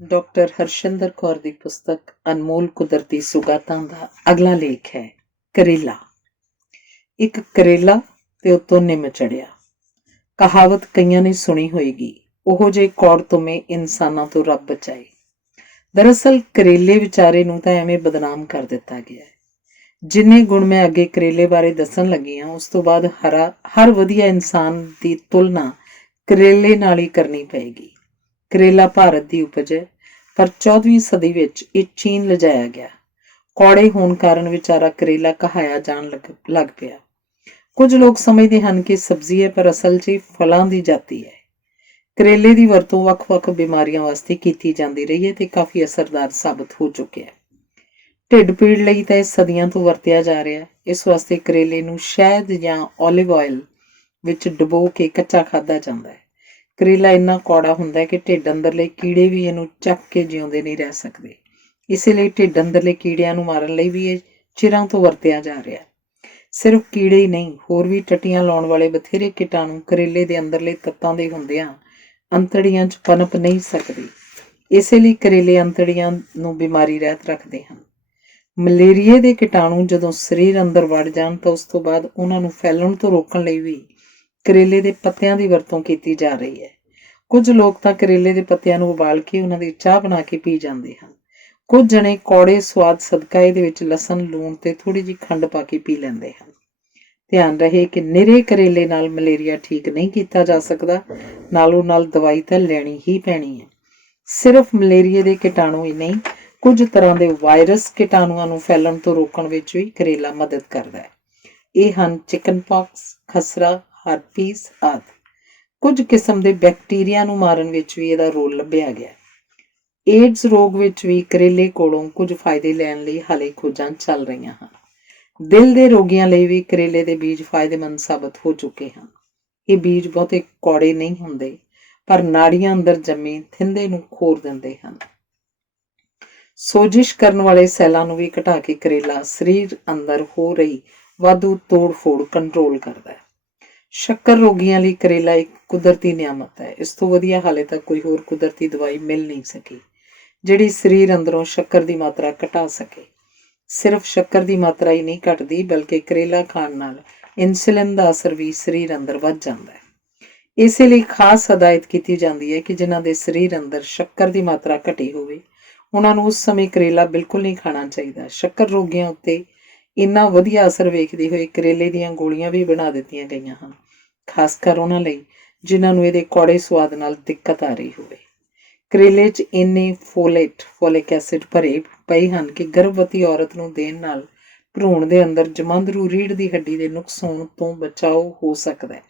Doctor Harshinder Kaur ਦੀ ਪੁਸਤਕ ਅਨਮੋਲ ਕੁਦਰਤੀ ਸੁਗਾਤਾਂ ਦਾ ਅਗਲਾ ਲੇਖ ਹੈ ਕਰੇਲਾ। ਇੱਕ ਕਰੇਲਾ ਤੇ ਉੱਤੋਂ ਨਿੰਮ ਚੜਿਆ। ਕਹਾਵਤ ਕਈਆਂ ਨੇ ਸੁਣੀ ਹੋਏਗੀ, ਉਹੋ ਜਿਹੇ ਕੌੜ ਤੁਮੇ ਇਨਸਾਨਾਂ ਤੋਂ ਰੱਬ ਬਚਾਏ। ਦਰਅਸਲ ਕਰੇਲੇ ਵਿਚਾਰੇ ਨੂੰ ਤਾਂ ਐਵੇਂ ਬਦਨਾਮ ਕਰ ਦਿੱਤਾ ਗਿਆ ਹੈ। ਜਿੰਨੇ ਗੁਣ ਮੈਂ ਅੱਗੇ ਕਰੇਲੇ ਬਾਰੇ ਦੱਸਣ ਲੱਗੀ ਹਾਂ, ਉਸ ਤੋਂ ਬਾਅਦ ਹਰ ਵਧੀਆ ਇਨਸਾਨ ਦੀ ਤੁਲਨਾ ਕਰੇਲੇ ਨਾਲ ਹੀ ਕਰਨੀ ਪਏਗੀ। ਕਰੇਲਾ ਭਾਰਤ ਦੀ ਉਪਜ ਹੈ, ਪਰ 14ਵੀਂ ਸਦੀ ਵਿੱਚ ਇਹ ਚੀਨ ਲਿਜਾਇਆ ਗਿਆ। ਕੌੜੇ ਹੋਣ ਕਾਰਨ ਵਿਚਾਰਾ ਕਰੇਲਾ ਕਹਾਇਆ ਜਾਣ ਲੱਗ ਪਿਆ। ਕੁਝ ਲੋਕ ਸਮਝਦੇ ਹਨ ਕਿ ਸਬਜ਼ੀ ਹੈ, ਪਰ ਅਸਲ 'ਚ ਫਲਾਂ ਦੀ ਜਾਤੀ ਹੈ। ਕਰੇਲੇ ਦੀ ਵਰਤੋਂ ਵੱਖ-ਵੱਖ ਬਿਮਾਰੀਆਂ ਵਾਸਤੇ ਕੀਤੀ ਜਾਂਦੀ ਰਹੀ ਹੈ ਤੇ ਕਾਫੀ ਅਸਰਦਾਰ ਸਾਬਤ ਹੋ ਚੁੱਕਿਆ ਹੈ। ਢਿੱਡ ਪੀੜ ਲਈ ਤਾਂ ਇਹ ਸਦੀਆਂ ਤੋਂ ਵਰਤਿਆ ਜਾ ਰਿਹਾ ਹੈ। ਇਸ ਵਾਸਤੇ ਕਰੇਲੇ ਨੂੰ ਸ਼ਹਿਦ ਜਾਂ ਓਲਿਵ ਆਇਲ ਵਿੱਚ ਡੁਬੋ ਕੇ ਕੱਚਾ ਖਾਧਾ ਜਾਂਦਾ ਹੈ। ਕਰੇਲਾ ਇੰਨਾ ਕੌੜਾ ਹੁੰਦਾ ਹੈ ਕਿ ਢਿੱਡ ਅੰਦਰਲੇ ਕੀੜੇ ਵੀ ਇਹਨੂੰ ਚੱਕ ਕੇ ਜਿਉਂਦੇ ਨਹੀਂ ਰਹਿ ਸਕਦੇ। ਇਸੇ ਲਈ ਢਿੱਡ ਅੰਦਰਲੇ ਕੀੜਿਆਂ ਨੂੰ ਮਾਰਨ ਲਈ ਵੀ ਇਹ ਚਿਰਾਂ ਤੋਂ ਵਰਤਿਆ ਜਾ ਰਿਹਾ। ਸਿਰਫ ਕੀੜੇ ਹੀ ਨਹੀਂ, ਹੋਰ ਵੀ ਟੱਟੀਆਂ ਲਾਉਣ ਵਾਲੇ ਬਥੇਰੇ ਕੀਟਾਣੂ ਕਰੇਲੇ ਦੇ ਅੰਦਰਲੇ ਤੱਤਾਂ ਦੇ ਹੁੰਦਿਆਂ ਅੰਤੜੀਆਂ 'ਚ ਪਨਪ ਨਹੀਂ ਸਕਦੇ। ਇਸੇ ਲਈ ਕਰੇਲੇ ਅੰਤੜੀਆਂ ਨੂੰ ਬਿਮਾਰੀ ਰਹਿਤ ਰੱਖਦੇ ਹਨ। ਮਲੇਰੀਏ ਦੇ ਕੀਟਾਣੂ ਜਦੋਂ ਸਰੀਰ ਅੰਦਰ ਵੜ ਜਾਣ ਤਾਂ ਉਸ ਤੋਂ ਬਾਅਦ ਉਹਨਾਂ ਨੂੰ ਫੈਲਣ ਤੋਂ ਰੋਕਣ ਲਈ ਵੀ ਕਰੇਲੇ ਦੇ ਪੱਤਿਆਂ ਦੀ ਵਰਤੋਂ ਕੀਤੀ ਜਾ ਰਹੀ ਹੈ। ਕੁਝ ਲੋਕ ਤਾਂ ਕਰੇਲੇ ਦੇ ਪੱਤਿਆਂ ਨੂੰ ਉਬਾਲ ਕੇ ਉਹਨਾਂ ਦੀ ਚਾਹ ਬਣਾ ਕੇ ਪੀ ਜਾਂਦੇ ਹਨ। ਕੁਝ ਜਣੇ ਕੌੜੇ ਸਵਾਦ ਸਦਕਾ ਇਹਦੇ ਵਿੱਚ ਲਸਣ, ਲੂਣ ਤੇ ਥੋੜੀ ਜਿਹੀ ਖੰਡ ਪਾ ਕੇ ਪੀ ਲੈਂਦੇ ਹਨ। ਧਿਆਨ ਰਹੇ ਕਿ ਨਿਰੇ ਕਰੇਲੇ ਨਾਲ ਮਲੇਰੀਆ ਠੀਕ ਨਹੀਂ ਕੀਤਾ ਜਾ ਸਕਦਾ, ਨਾਲੋਂ ਨਾਲ ਦਵਾਈ ਤਾਂ ਲੈਣੀ ਹੀ ਪੈਣੀ ਹੈ। ਸਿਰਫ ਮਲੇਰੀਏ ਦੇ ਕੀਟਾਣੂ ਹੀ ਨਹੀਂ, ਕੁਝ ਤਰ੍ਹਾਂ ਦੇ ਵਾਇਰਸ ਕੀਟਾਣੂਆਂ ਨੂੰ ਫੈਲਣ ਤੋਂ ਰੋਕਣ ਵਿੱਚ ਵੀ ਕਰੇਲਾ ਮਦਦ ਕਰਦਾ ਹੈ। ਇਹ ਹਨ ਚਿਕਨਪੌਕਸ, ਖਸਰਾ, ਹਰਪੀਸ ਆਦਿ। ਕੁਝ ਕਿਸਮ ਦੇ ਬੈਕਟੀਰੀਆ ਨੂੰ ਮਾਰਨ ਵਿੱਚ ਵੀ ਇਹਦਾ ਰੋਲ ਲੱਭਿਆ ਗਿਆ। ਏਡਜ਼ ਰੋਗ ਵਿੱਚ ਵੀ ਕਰੇਲੇ ਕੋਲੋਂ ਕੁਝ ਫਾਇਦੇ ਲੈਣ ਲਈ ਹਾਲੇ ਖੋਜਾਂ ਚੱਲ ਰਹੀਆਂ ਹਨ। ਦਿਲ ਦੇ ਰੋਗੀਆਂ ਲਈ ਵੀ ਕਰੇਲੇ ਦੇ ਬੀਜ ਫਾਇਦੇਮੰਦ ਸਾਬਤ ਹੋ ਚੁੱਕੇ ਹਨ। ਇਹ ਬੀਜ ਬਹੁਤੇ ਕੌੜੇ ਨਹੀਂ ਹੁੰਦੇ, ਪਰ ਨਾੜੀਆਂ ਅੰਦਰ ਜੰਮੇ ਥਿੰਦੇ ਨੂੰ ਖੋਰ ਦਿੰਦੇ ਹਨ। ਸੋਜਿਸ਼ ਕਰਨ ਵਾਲੇ ਸੈੱਲਾਂ ਨੂੰ ਵੀ ਘਟਾ ਕੇ ਕਰੇਲਾ ਸਰੀਰ ਅੰਦਰ ਹੋ ਰਹੀ ਵਾਧੂ ਤੋੜ-ਫੋੜ ਕੰਟਰੋਲ ਕਰਦਾ ਹੈ। ਸ਼ੱਕਰ ਰੋਗੀਆਂ ਲਈ ਕਰੇਲਾ ਇੱਕ ਕੁਦਰਤੀ ਨਿਆਮਤ ਹੈ। ਇਸ ਤੋਂ ਵਧੀਆ ਹਾਲੇ ਤੱਕ ਕੋਈ ਹੋਰ ਕੁਦਰਤੀ ਦਵਾਈ ਮਿਲ ਨਹੀਂ ਸਕੀ ਜਿਹੜੀ ਸਰੀਰ ਅੰਦਰੋਂ ਸ਼ੱਕਰ ਦੀ ਮਾਤਰਾ ਘਟਾ ਸਕੇ। ਸਿਰਫ ਸ਼ੱਕਰ ਦੀ ਮਾਤਰਾ ਹੀ ਨਹੀਂ ਘਟਦੀ, ਬਲਕਿ ਕਰੇਲਾ ਖਾਣ ਨਾਲ ਇਨਸੂਲਿਨ ਦਾ ਅਸਰ ਵੀ ਸਰੀਰ ਅੰਦਰ ਵੱਧ ਜਾਂਦਾ ਹੈ। ਇਸੇ ਲਈ ਖਾਸ ਹਦਾਇਤ ਕੀਤੀ ਜਾਂਦੀ ਹੈ ਕਿ ਜਿਨ੍ਹਾਂ ਦੇ ਸਰੀਰ ਅੰਦਰ ਸ਼ੱਕਰ ਦੀ ਮਾਤਰਾ ਘਟੀ ਹੋਵੇ, ਉਹਨਾਂ ਨੂੰ ਉਸ ਸਮੇਂ ਕਰੇਲਾ ਬਿਲਕੁਲ ਨਹੀਂ ਖਾਣਾ ਚਾਹੀਦਾ। ਸ਼ੱਕਰ ਰੋਗੀਆਂ ਉੱਤੇ ਇੰਨਾ ਵਧੀਆ ਅਸਰ ਵੇਖਦੇ ਹੋਏ ਕਰੇਲੇ ਦੀਆਂ ਗੋਲੀਆਂ ਵੀ ਬਣਾ ਦਿੱਤੀਆਂ ਗਈਆਂ ਹਨ, ਖਾਸ ਕਰ ਉਹਨਾਂ ਲਈ ਜਿਨ੍ਹਾਂ ਨੂੰ ਇਹਦੇ ਕੌੜੇ ਸਵਾਦ ਨਾਲ ਦਿੱਕਤ ਆ ਰਹੀ ਹੋਵੇ। ਕਰੇਲੇ 'ਚ ਇੰਨੇ ਫੋਲਿਕ ਐਸਿਡ ਭਰੇ ਪਏ ਹਨ ਕਿ ਗਰਭਵਤੀ ਔਰਤ ਨੂੰ ਦੇਣ ਨਾਲ ਭਰੂਣ ਦੇ ਅੰਦਰ ਜਮਾਂਦਰੂ ਰੀੜ੍ਹ ਦੀ ਹੱਡੀ ਦੇ ਨੁਕਸ ਹੋਣ ਤੋਂ ਬਚਾਓ ਹੋ ਸਕਦਾ ਹੈ।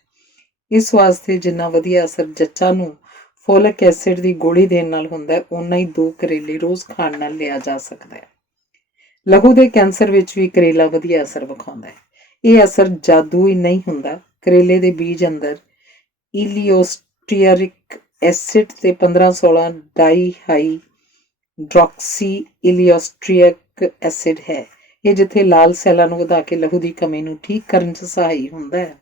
ਇਸ ਵਾਸਤੇ ਜਿੰਨਾ ਵਧੀਆ ਅਸਰ ਜੱਚਾ ਨੂੰ ਫੋਲਿਕ ਐਸਿਡ ਦੀ ਗੋਲੀ ਦੇਣ ਨਾਲ ਹੁੰਦਾ ਹੈ, ਓਨਾ ਹੀ 2 ਕਰੇਲੇ ਰੋਜ਼ ਖਾਣ ਨਾਲ ਲਿਆ ਜਾ ਸਕਦਾ ਹੈ। ਲਹੂ ਦੇ ਕੈਂਸਰ ਵਿੱਚ ਵੀ ਕਰੇਲਾ ਵਧੀਆ ਅਸਰ ਵਿਖਾਉਂਦਾ ਹੈ। ਇਹ ਅਸਰ ਜਾਦੂ ਹੀ ਨਹੀਂ ਹੁੰਦਾ। ਕਰੇਲੇ ਦੇ ਬੀਜ ਅੰਦਰ ਇਲੀਓਸਟਰੀਕ ਐਸਿਡ ਤੇ 15-16 ਡਾਈਹਾਈਡਰੋਕਸੀ ਇਲੀਓਸਟਰੀਕ ਐਸਿਡ ਹੈ। ਇਹ ਜਿੱਥੇ ਲਾਲ ਸੈੱਲਾਂ ਨੂੰ ਵਧਾ ਕੇ ਲਹੂ ਦੀ ਕਮੀ ਨੂੰ ਠੀਕ ਕਰਨ 'ਚ ਸਹਾਈ ਹੁੰਦਾ ਹੈ,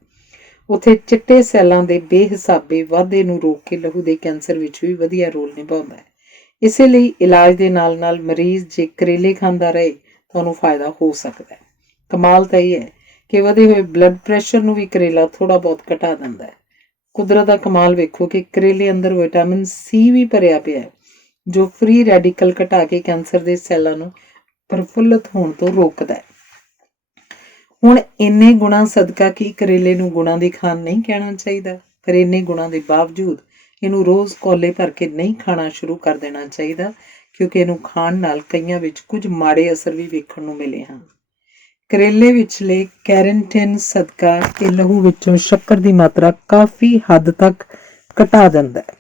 ਉੱਥੇ ਚਿੱਟੇ ਸੈੱਲਾਂ ਦੇ ਬੇਹਿਸਾਬੇ ਵਾਧੇ ਨੂੰ ਰੋਕ ਕੇ ਲਹੂ ਦੇ ਕੈਂਸਰ ਵਿੱਚ ਵੀ ਵਧੀਆ ਰੋਲ ਨਿਭਾਉਂਦਾ ਹੈ। ਇਸੇ ਲਈ ਇਲਾਜ ਦੇ ਨਾਲ ਨਾਲ ਮਰੀਜ਼ ਜੇ ਕਰੇਲੇ ਖਾਂਦਾ ਰਹੇ ਤਾਂ ਉਹਨੂੰ ਫਾਇਦਾ ਹੋ ਸਕਦਾ ਹੈ। ਕਮਾਲ ਤਾਂ ਇਹ ਹੈ ਕਿ ਵਧੇ ਹੋਏ ਬਲੱਡ ਪ੍ਰੈਸ਼ਰ ਨੂੰ ਵੀ ਕਰੇਲਾ ਥੋੜ੍ਹਾ ਬਹੁਤ ਘਟਾ ਦਿੰਦਾ ਹੈ। ਕੁਦਰਤ ਦਾ ਕਮਾਲ ਵੇਖੋ ਕਿ ਕਰੇਲੇ ਅੰਦਰ ਵਿਟਾਮਿਨ ਸੀ ਵੀ ਭਰਿਆ ਪਿਆ ਹੈ, ਜੋ ਫ੍ਰੀ ਰੈਡੀਕਲ ਘਟਾ ਕੇ ਕੈਂਸਰ ਦੇ ਸੈੱਲਾਂ ਨੂੰ ਪ੍ਰਫੁੱਲਤ ਹੋਣ ਤੋਂ ਰੋਕਦਾ ਹੈ। ਹੁਣ ਇੰਨੇ ਗੁਣਾਂ ਸਦਕਾ ਕੀ ਕਰੇਲੇ ਨੂੰ ਗੁਣਾਂ ਦੀ ਖਾਣ ਨਹੀਂ ਕਹਿਣਾ ਚਾਹੀਦਾ, ਪਰ ਇੰਨੇ ਗੁਣਾਂ ਦੇ ਬਾਵਜੂਦ ਇਹਨੂੰ ਰੋਜ਼ ਕੋਲੇ ਭਰ ਕੇ ਨਹੀਂ ਖਾਣਾ ਸ਼ੁਰੂ ਕਰ ਦੇਣਾ ਚਾਹੀਦਾ, ਕਿਉਂਕਿ ਇਹਨੂੰ ਖਾਣ ਨਾਲ ਕਈਆਂ ਵਿੱਚ ਕੁਝ ਮਾੜੇ ਅਸਰ ਵੀ ਵੇਖਣ ਨੂੰ ਮਿਲੇ ਹਨ। ਕਰੇਲੇ ਵਿਚਲੇ ਕੈਰੋਟੀਨ ਸਦਕਾ ਇਹ ਲਹੂ ਵਿੱਚੋਂ ਸ਼ੱਕਰ ਦੀ ਮਾਤਰਾ ਕਾਫੀ ਹੱਦ ਤੱਕ ਘਟਾ ਦਿੰਦਾ ਹੈ।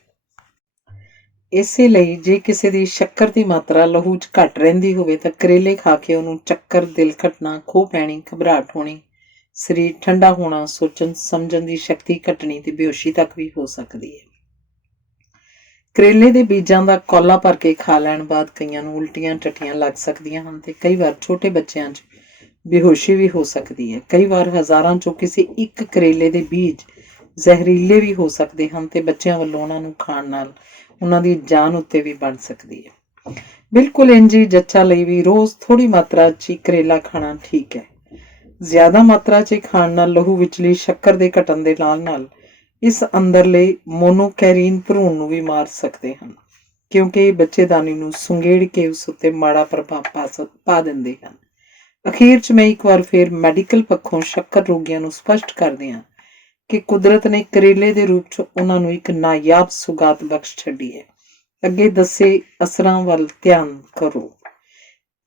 ਇਸੇ ਲਈ ਜੇ ਕਿਸੇ ਦੀ ਸ਼ੱਕਰ ਦੀ ਮਾਤਰਾ ਲਹੂ 'ਚ ਘੱਟ ਰਹਿੰਦੀ ਹੋਵੇ ਤਾਂ ਕਰੇਲੇ ਖਾ ਕੇ ਉਹਨੂੰ ਚੱਕਰ, ਦਿਲ ਘਟਣਾ, ਖੋਹ ਪੈਣੀ, ਘਬਰਾਹਟ ਹੋਣੀ, ਸਰੀਰ ਠੰਡਾ ਹੋਣਾ, ਸੋਚਣ ਸਮਝਣ ਦੀ ਸ਼ਕਤੀ ਘਟਣੀ ਤੇ ਬੇਹੋਸ਼ੀ ਤੱਕ ਵੀ ਹੋ ਸਕਦੀ ਹੈ। ਕਰੇਲੇ ਦੇ ਬੀਜਾਂ ਦਾ ਕੌਲਾ ਭਰ ਕੇ ਖਾ ਲੈਣ ਬਾਅਦ ਕਈਆਂ ਨੂੰ ਉਲਟੀਆਂ ਟੱਟੀਆਂ ਲੱਗ ਸਕਦੀਆਂ ਹਨ ਤੇ ਕਈ ਵਾਰ ਛੋਟੇ ਬੱਚਿਆਂ 'ਚ ਬੇਹੋਸ਼ੀ ਵੀ ਹੋ ਸਕਦੀ ਹੈ। ਕਈ ਵਾਰ ਹਜ਼ਾਰਾਂ 'ਚੋਂ ਕਿਸੇ ਇੱਕ ਕਰੇਲੇ ਦੇ ਬੀਜ ਜ਼ਹਿਰੀਲੇ ਵੀ ਹੋ ਸਕਦੇ ਹਨ ਤੇ ਬੱਚਿਆਂ ਵੱਲੋਂ ਉਹਨਾਂ ਨੂੰ ਖਾਣ ਨਾਲ ਉਹਨਾਂ ਦੀ ਜਾਨ ਉੱਤੇ ਵੀ ਬਣ ਸਕਦੀ ਹੈ। ਬਿਲਕੁਲ ਇੰਝ ਹੀ ਜੱਚਾ ਲਈ ਵੀ ਰੋਜ਼ ਥੋੜ੍ਹੀ ਮਾਤਰਾ 'ਚ ਹੀ ਕਰੇਲਾ ਖਾਣਾ ਠੀਕ ਹੈ। ਜ਼ਿਆਦਾ ਮਾਤਰਾ 'ਚ ਖਾਣ ਨਾਲ ਲਹੂ ਵਿਚਲੀ ਸ਼ੱਕਰ ਦੇ ਘਟਣ ਦੇ ਨਾਲ ਇਸ ਅੰਦਰਲੇ ਮੋਨੋਕੈਰੀਨ ਭਰੂਣ ਨੂੰ ਵੀ ਮਾਰ ਸਕਦੇ ਹਨ, ਕਿਉਂਕਿ ਇਹ ਬੱਚੇਦਾਨੀ ਨੂੰ ਸੁੰਗੇੜ ਕੇ ਉਸ ਉੱਤੇ ਮਾੜਾ ਪ੍ਰਭਾਵ ਪਾ ਦਿੰਦੇ ਹਨ। ਅਖੀਰ 'ਚ ਮੈਂ ਇੱਕ ਵਾਰ ਫਿਰ ਮੈਡੀਕਲ ਪੱਖੋਂ ਸ਼ੱਕਰ ਰੋਗੀਆਂ ਨੂੰ ਸਪਸ਼ਟ ਕਰਦੇ ਹਾਂ ਕਿ ਕੁਦਰਤ ਨੇ ਕਰੇਲੇ ਦੇ ਰੂਪ 'ਚ ਉਹਨਾਂ ਨੂੰ ਇੱਕ ਨਾਯਾਬ ਸੁਗਾਤ ਬਖਸ਼ ਛੱਡੀ ਹੈ। ਅੱਗੇ ਦੱਸੇ ਅਸਰਾਂ ਵੱਲ ਧਿਆਨ ਕਰੋ।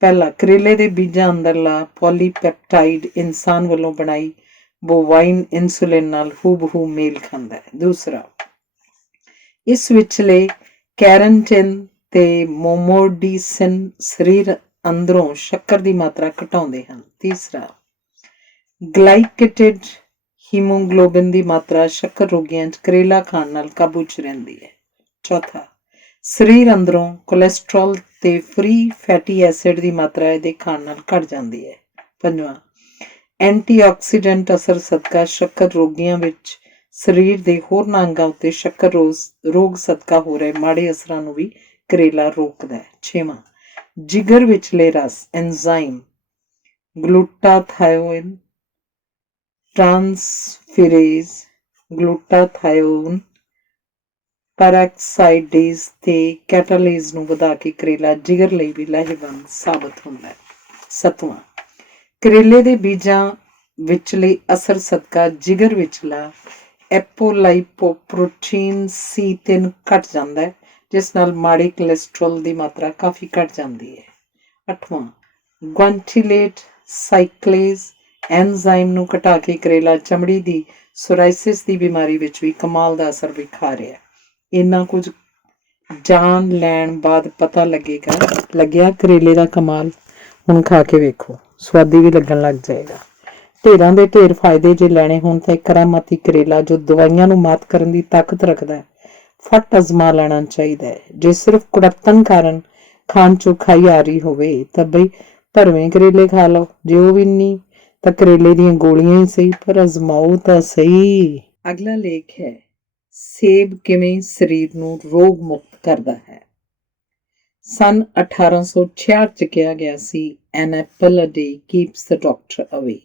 ਪਹਿਲਾ, ਕਰੇਲੇ ਦੇ ਬੀਜਾਂ ਅੰਦਰਲਾ ਪੋਲੀਪੈਪਟਾਈਡ ਇਨਸਾਨ ਵੱਲੋਂ ਬਣਾਈ ਬੋਵਾਈਨ ਇਨਸੂਲਿਨ ਨਾਲ ਹੂਬਹੂ ਮੇਲ ਖਾਂਦਾ ਹੈ। ਦੂਸਰਾ, ਇਸ ਵਿਚਲੇ ਕੈਰਨਟਿਨ ਤੇ ਮੋਮੋਡੀਸਿਨ ਸਰੀਰ ਅੰਦਰੋਂ ਸ਼ੱਕਰ ਦੀ ਮਾਤਰਾ ਘਟਾਉਂਦੇ ਹਨ। ਤੀਸਰਾ, ਗਲਾਈਕੇਟਿਡ ਹੀਮੋਗਲੋਬਿਨ ਦੀ ਮਾਤਰਾ ਸ਼ੱਕਰ ਰੋਗੀਆਂ 'ਚ ਕਰੇਲਾ ਖਾਣ ਨਾਲ ਕਾਬੂ 'ਚ ਰਹਿੰਦੀ ਹੈ। ਚੌਥਾ, ਸਰੀਰ ਅੰਦਰੋਂ ਕੋਲੈਸਟਰੋਲ ਤੇ ਫ੍ਰੀ ਫੈਟੀ ਐਸਿਡ ਦੀ ਮਾਤਰਾ ਇਹਦੇ ਖਾਣ ਨਾਲ ਘਟ ਜਾਂਦੀ ਹੈ। ਪੰਜਵਾਂ, ਐਂਟੀਆਕਸੀਡੈਂਟ ਅਸਰ ਸਦਕਾ ਸ਼ੱਕਰ ਰੋਗੀਆਂ ਵਿੱਚ ਸਰੀਰ ਦੇ ਹੋਰਨਾਂ ਅੰਗਾਂ ਉੱਤੇ ਸ਼ੱਕਰ ਰੋਗ ਸਦਕਾ ਹੋ ਰਹੇ ਮਾੜੇ ਅਸਰਾਂ ਨੂੰ ਵੀ ਕਰੇਲਾ ਰੋਕਦਾ ਹੈ। ਛੇਵਾਂ, ਜਿਗਰ ਵਿਚਲੇ ਰਸ ਐਂਜ਼ਾਈਮ ਗਲੂਟਾਥਾਇਓਨ ਟ੍ਰਾਂਸਫੇਰੇਜ਼ ਗਲੂਟਾਥਾਇਓਨ ਪੈਰਆਕਸਾਈਡੇਜ਼ ਤੇ ਕੈਟਾਲੇਜ਼ ਨੂੰ ਵਧਾ ਕੇ ਕਰੇਲਾ ਜਿਗਰ ਲਈ ਵੀ ਲਾਹੇਵੰਦ ਸਾਬਤ ਹੁੰਦਾ ਹੈ। ਸੱਤਵਾਂ, ਕਰੇਲੇ ਦੇ ਬੀਜਾਂ ਵਿਚਲੇ ਅਸਰ ਸਦਕਾ ਜਿਗਰ ਵਿਚਲਾ ਐਪੋਲਾਈਪੋਪ੍ਰੋਟੀਨ C3 ਘਟ ਜਾਂਦਾ ਹੈ, ਜਿਸ ਨਾਲ ਮਾੜੇ ਕੋਲੈਸਟਰੋਲ ਦੀ ਮਾਤਰਾ ਕਾਫੀ ਘਟ ਜਾਂਦੀ ਹੈ। ਅੱਠਵਾਂ, ਗੁਆਂਟੀਲੇਟ ਸਾਈਕਲੇਜ਼ ਐਂਜ਼ਾਈਮ ਨੂੰ ਘਟਾ ਕੇ ਕਰੇਲਾ ਚਮੜੀ ਦੀ ਸੋਰਾਇਸਿਸ ਦੀ ਬਿਮਾਰੀ ਵਿੱਚ ਵੀ ਕਮਾਲ ਦਾ ਅਸਰ ਵਿਖਾ ਰਿਹਾ। ਇੰਨਾ ਕੁਝ ਜਾਣ ਲੈਣ ਬਾਅਦ ਪਤਾ ਲੱਗਿਆ ਕਰੇਲੇ ਦਾ ਕਮਾਲ। ਹੁਣ ਖਾ ਕੇ ਵੇਖੋ, ਸਵਾਦੀ ਵੀ ਲੱਗਣ ਲੱਗ ਜਾਏਗਾ। ਢੇਰਾਂ ਦੇ ਢੇਰ ਫਾਇਦੇ ਜੇ ਲੈਣੇ ਹੋਣ ਤਾਂ ਇੱਕ ਕਰਾਮਾਤੀ ਕਰੇਲਾ ਜੋ ਦਵਾਈਆਂ ਨੂੰ ਮਾਤ ਕਰਨ ਦੀ ਤਾਕਤ ਰੱਖਦਾ ਹੈ, ਫੱਟ ਅਜ਼ਮਾ ਲੈਣਾ ਚਾਹੀਦਾ ਹੈ। ਜੇ ਸਿਰਫ ਕੁੜੱਤਣ ਕਾਰਨ ਖਾਣ ਚੋਂ ਖਾਈ ਆ ਰਹੀ ਹੋਵੇ ਤਾਂ ਬਈ ਭਰਵੇਂ ਕਰੇਲੇ ਖਾ ਲਓ, ਜੇ ਉਹ ਵੀ ਨਹੀਂ ਤਾਂ ਕਰੇਲੇ ਦੀਆਂ ਗੋਲੀਆਂ ਹੀ ਸਹੀ, ਪਰ ਅਜ਼ਮਾਓ ਤਾਂ ਸਹੀ। ਅਗਲਾ ਲੇਖ ਹੈ, ਸੇਬ ਕਿਵੇਂ ਸਰੀਰ ਨੂੰ ਰੋਗ ਮੁਕਤ ਕਰਦਾ ਹੈ। ਸੰਨ 1866 'ਚ ਕਿਹਾ ਗਿਆ ਸੀ, an apple a day keeps the doctor away.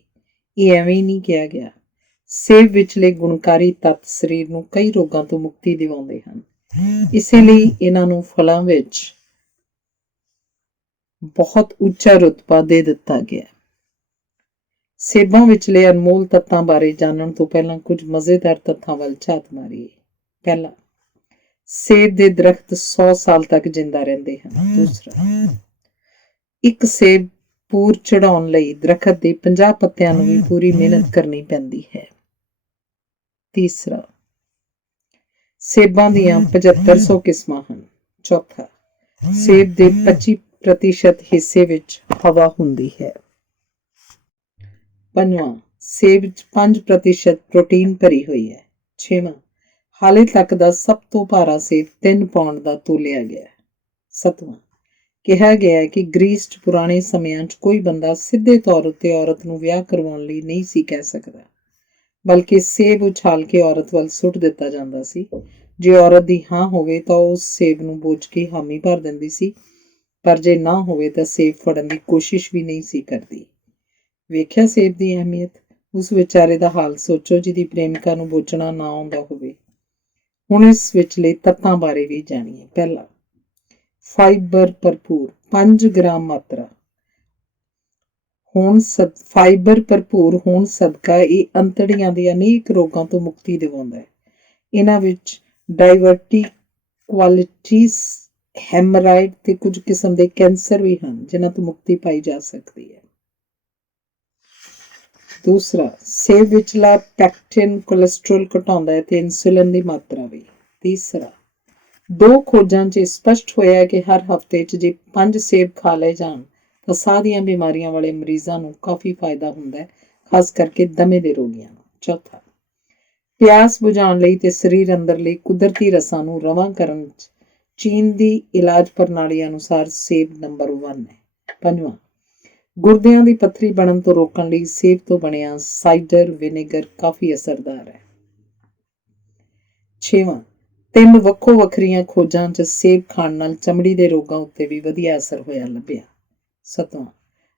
ਇਹ ਐਵੇਂ ਹੀ ਨਹੀਂ ਕਿਹਾ ਗਿਆ। ਸੇਬ ਵਿਚਲੇ ਗੁਣਕਾਰੀ ਤੱਤ ਸਰੀਰ ਨੂੰ ਕਈ ਰੋਗਾਂ ਤੋਂ ਮੁਕਤੀ ਦਿਵਾਉਂਦੇ ਹਨ। ਇਸੇ ਲਈ ਇਹਨਾਂ ਨੂੰ ਫਲਾਂ ਵਿੱਚ ਬਹੁਤ ਉੱਚਾ ਰੁਤਬਾ ਦੇ ਦਿੱਤਾ ਗਿਆ। ਸੇਬਾਂ ਵਿਚਲੇ ਅਨਮੋਲ ਤੱਤਾਂ ਬਾਰੇ ਜਾਣਨ ਤੋਂ ਪਹਿਲਾਂ ਕੁਝ ਮਜ਼ੇਦਾਰ ਤੱਥਾਂ ਵੱਲ ਝਾਤ ਮਾਰੀਏ। ਪਹਿਲਾ, ਸੇਬ ਦੇ ਦਰਖਤ 100 ਸਾਲ ਤੱਕ ਜਿੰਦਾ ਰਹਿੰਦੇ ਹਨ। ਦੂਸਰਾ, ਇੱਕ ਸੇਬ ਪੂਰ ਚੜਾਉਣ ਲਈ ਦਰਖਤ ਦੇ 50 ਪੱਤਿਆਂ ਨੂੰ ਵੀ ਪੂਰੀ ਮਿਹਨਤ ਕਰਨੀ ਪੈਂਦੀ ਹੈ। ਤੀਸਰਾ, ਸੇਬਾਂ ਦੀਆਂ 7500 ਕਿਸਮਾਂ ਹਨ। ਚੌਥਾ, ਸੇਬ ਦੇ 25% ਹਿੱਸੇ ਵਿੱਚ ਹਵਾ ਹੁੰਦੀ ਹੈ। ਪੰਜਵਾਂ, ਸੇਬ ਵਿੱਚ 5% ਪ੍ਰੋਟੀਨ ਭਰੀ ਹੋਈ ਹੈ। ਛੇਵਾਂ, ਹਾਲੇ ਤੱਕ ਦਾ ਸਭ ਤੋਂ ਭਾਰਾ ਸੇਬ 3 ਪਾਉਂਡ ਦਾ ਤੋਲਿਆ ਗਿਆ। ਸੱਤਵਾਂ, ਕਿਹਾ ਗਿਆ ਹੈ ਕਿ ਗ੍ਰੀਸ 'ਚ ਪੁਰਾਣੇ ਸਮਿਆਂ 'ਚ ਕੋਈ ਬੰਦਾ ਸਿੱਧੇ ਤੌਰ ਉੱਤੇ ਔਰਤ ਨੂੰ ਵਿਆਹ ਕਰਵਾਉਣ ਲਈ ਨਹੀਂ ਸੀ ਕਹਿ ਸਕਦਾ, ਬਲਕਿ ਸੇਬ ਉਛਾਲ ਕੇ ਔਰਤ ਵੱਲ ਸੁੱਟ ਦਿੱਤਾ ਜਾਂਦਾ ਸੀ। ਜੇ ਔਰਤ ਦੀ ਹਾਂ ਹੋਵੇ ਤਾਂ ਉਹ ਉਸ ਸੇਬ ਨੂੰ ਬੋਝ ਕੇ ਹਾਮੀ ਭਰ ਦਿੰਦੀ ਸੀ, ਪਰ ਜੇ ਨਾ ਹੋਵੇ ਤਾਂ ਸੇਬ ਫੜਨ ਦੀ ਕੋਸ਼ਿਸ਼ ਵੀ ਨਹੀਂ ਸੀ ਕਰਦੀ। ਵੇਖਿਆ ਸੇਬ ਦੀ ਅਹਿਮੀਅਤ? ਉਸ ਵਿਚਾਰੇ ਦਾ ਹਾਲ ਸੋਚੋ ਜਿਹਦੀ ਪ੍ਰੇਮਿਕਾ ਨੂੰ ਬੋਚਣਾ ਨਾ ਆਉਂਦਾ ਹੋਵੇ। ਹੁਣ ਇਸ ਵਿਚਲੇ ਤੱਤਾਂ ਬਾਰੇ ਵੀ ਜਾਣੀਏ। ਪਹਿਲਾ, ਫਾਈਬਰ ਭਰਪੂਰ 5 ਗ੍ਰਾਮ ਮਾਤਰਾ ਫਾਈਬਰ ਭਰਪੂਰ ਹੋਣ ਸਦਕਾ ਇਹ ਅੰਤੜੀਆਂ ਦੇ ਅਨੇਕ ਰੋਗਾਂ ਤੋਂ ਮੁਕਤੀ ਦਿਵਾਉਂਦਾ ਹੈ। ਇਹਨਾਂ ਵਿੱਚ ਡਾਇਵਰਟੀਕੁਆਲਿਟਿਸ, ਹੈਮਰਾਇਡ ਤੇ ਕੁਝ ਕਿਸਮ ਦੇ ਕੈਂਸਰ ਵੀ ਹਨ, ਜਿਨ੍ਹਾਂ ਤੋਂ ਮੁਕਤੀ ਪਾਈ ਜਾ ਸਕਦੀ ਹੈ। ਦੂਸਰਾ, ਸੇਬ ਵਿਚਲਾ ਪੈਕਟਿਨ ਕੋਲੈਸਟਰੋਲ ਘਟਾਉਂਦਾ ਹੈ ਤੇ ਇਨਸੂਲਿਨ ਦੀ ਮਾਤਰਾ ਵੀ। ਤੀਸਰਾ, 2 ਖੋਜਾਂ 'ਚ ਸਪਸ਼ਟ ਹੋਇਆ ਕਿ ਹਰ ਹਫ਼ਤੇ 'ਚ ਜੇ 5 ਸੇਬ ਖਾ ਲਏ ਜਾਣ ਤਾਂ ਸਾਹ ਦੀਆਂ ਬਿਮਾਰੀਆਂ ਵਾਲੇ ਮਰੀਜ਼ਾਂ ਨੂੰ ਕਾਫੀ ਫਾਇਦਾ ਹੁੰਦਾ ਹੈ, ਖਾਸ ਕਰਕੇ ਦਮੇ ਦੇ ਰੋਗੀਆਂ ਨੂੰ। ਚੌਥਾ, ਪਿਆਸ ਬੁਝਾਉਣ ਲਈ ਤੇ ਸਰੀਰ ਅੰਦਰਲੇ ਕੁਦਰਤੀ ਰਸਾਂ ਨੂੰ ਰਵਾਂ ਕਰਨ 'ਚ ਚੀਨ ਦੀ ਇਲਾਜ ਪ੍ਰਣਾਲੀ ਅਨੁਸਾਰ ਸੇਬ ਨੰਬਰ 1 ਹੈ। ਪੰਜਵਾਂ, ਗੁਰਦਿਆਂ ਦੀ ਪੱਥਰੀ ਬਣਨ ਤੋਂ ਰੋਕਣ ਲਈ ਸੇਬ ਤੋਂ ਬਣਿਆ ਸਾਈਡਰ ਵਿਨੇਗਰ ਕਾਫੀ ਅਸਰਦਾਰ ਹੈ। ਛੇਵਾਂ, 3 ਵੱਖੋ ਵੱਖਰੀਆਂ ਖੋਜਾਂ 'ਚ ਸੇਬ ਖਾਣ ਨਾਲ ਚਮੜੀ ਦੇ ਰੋਗਾਂ ਉੱਤੇ ਵੀ ਵਧੀਆ ਅਸਰ ਹੋਇਆ ਲੱਭਿਆ। 7ਵਾਂ,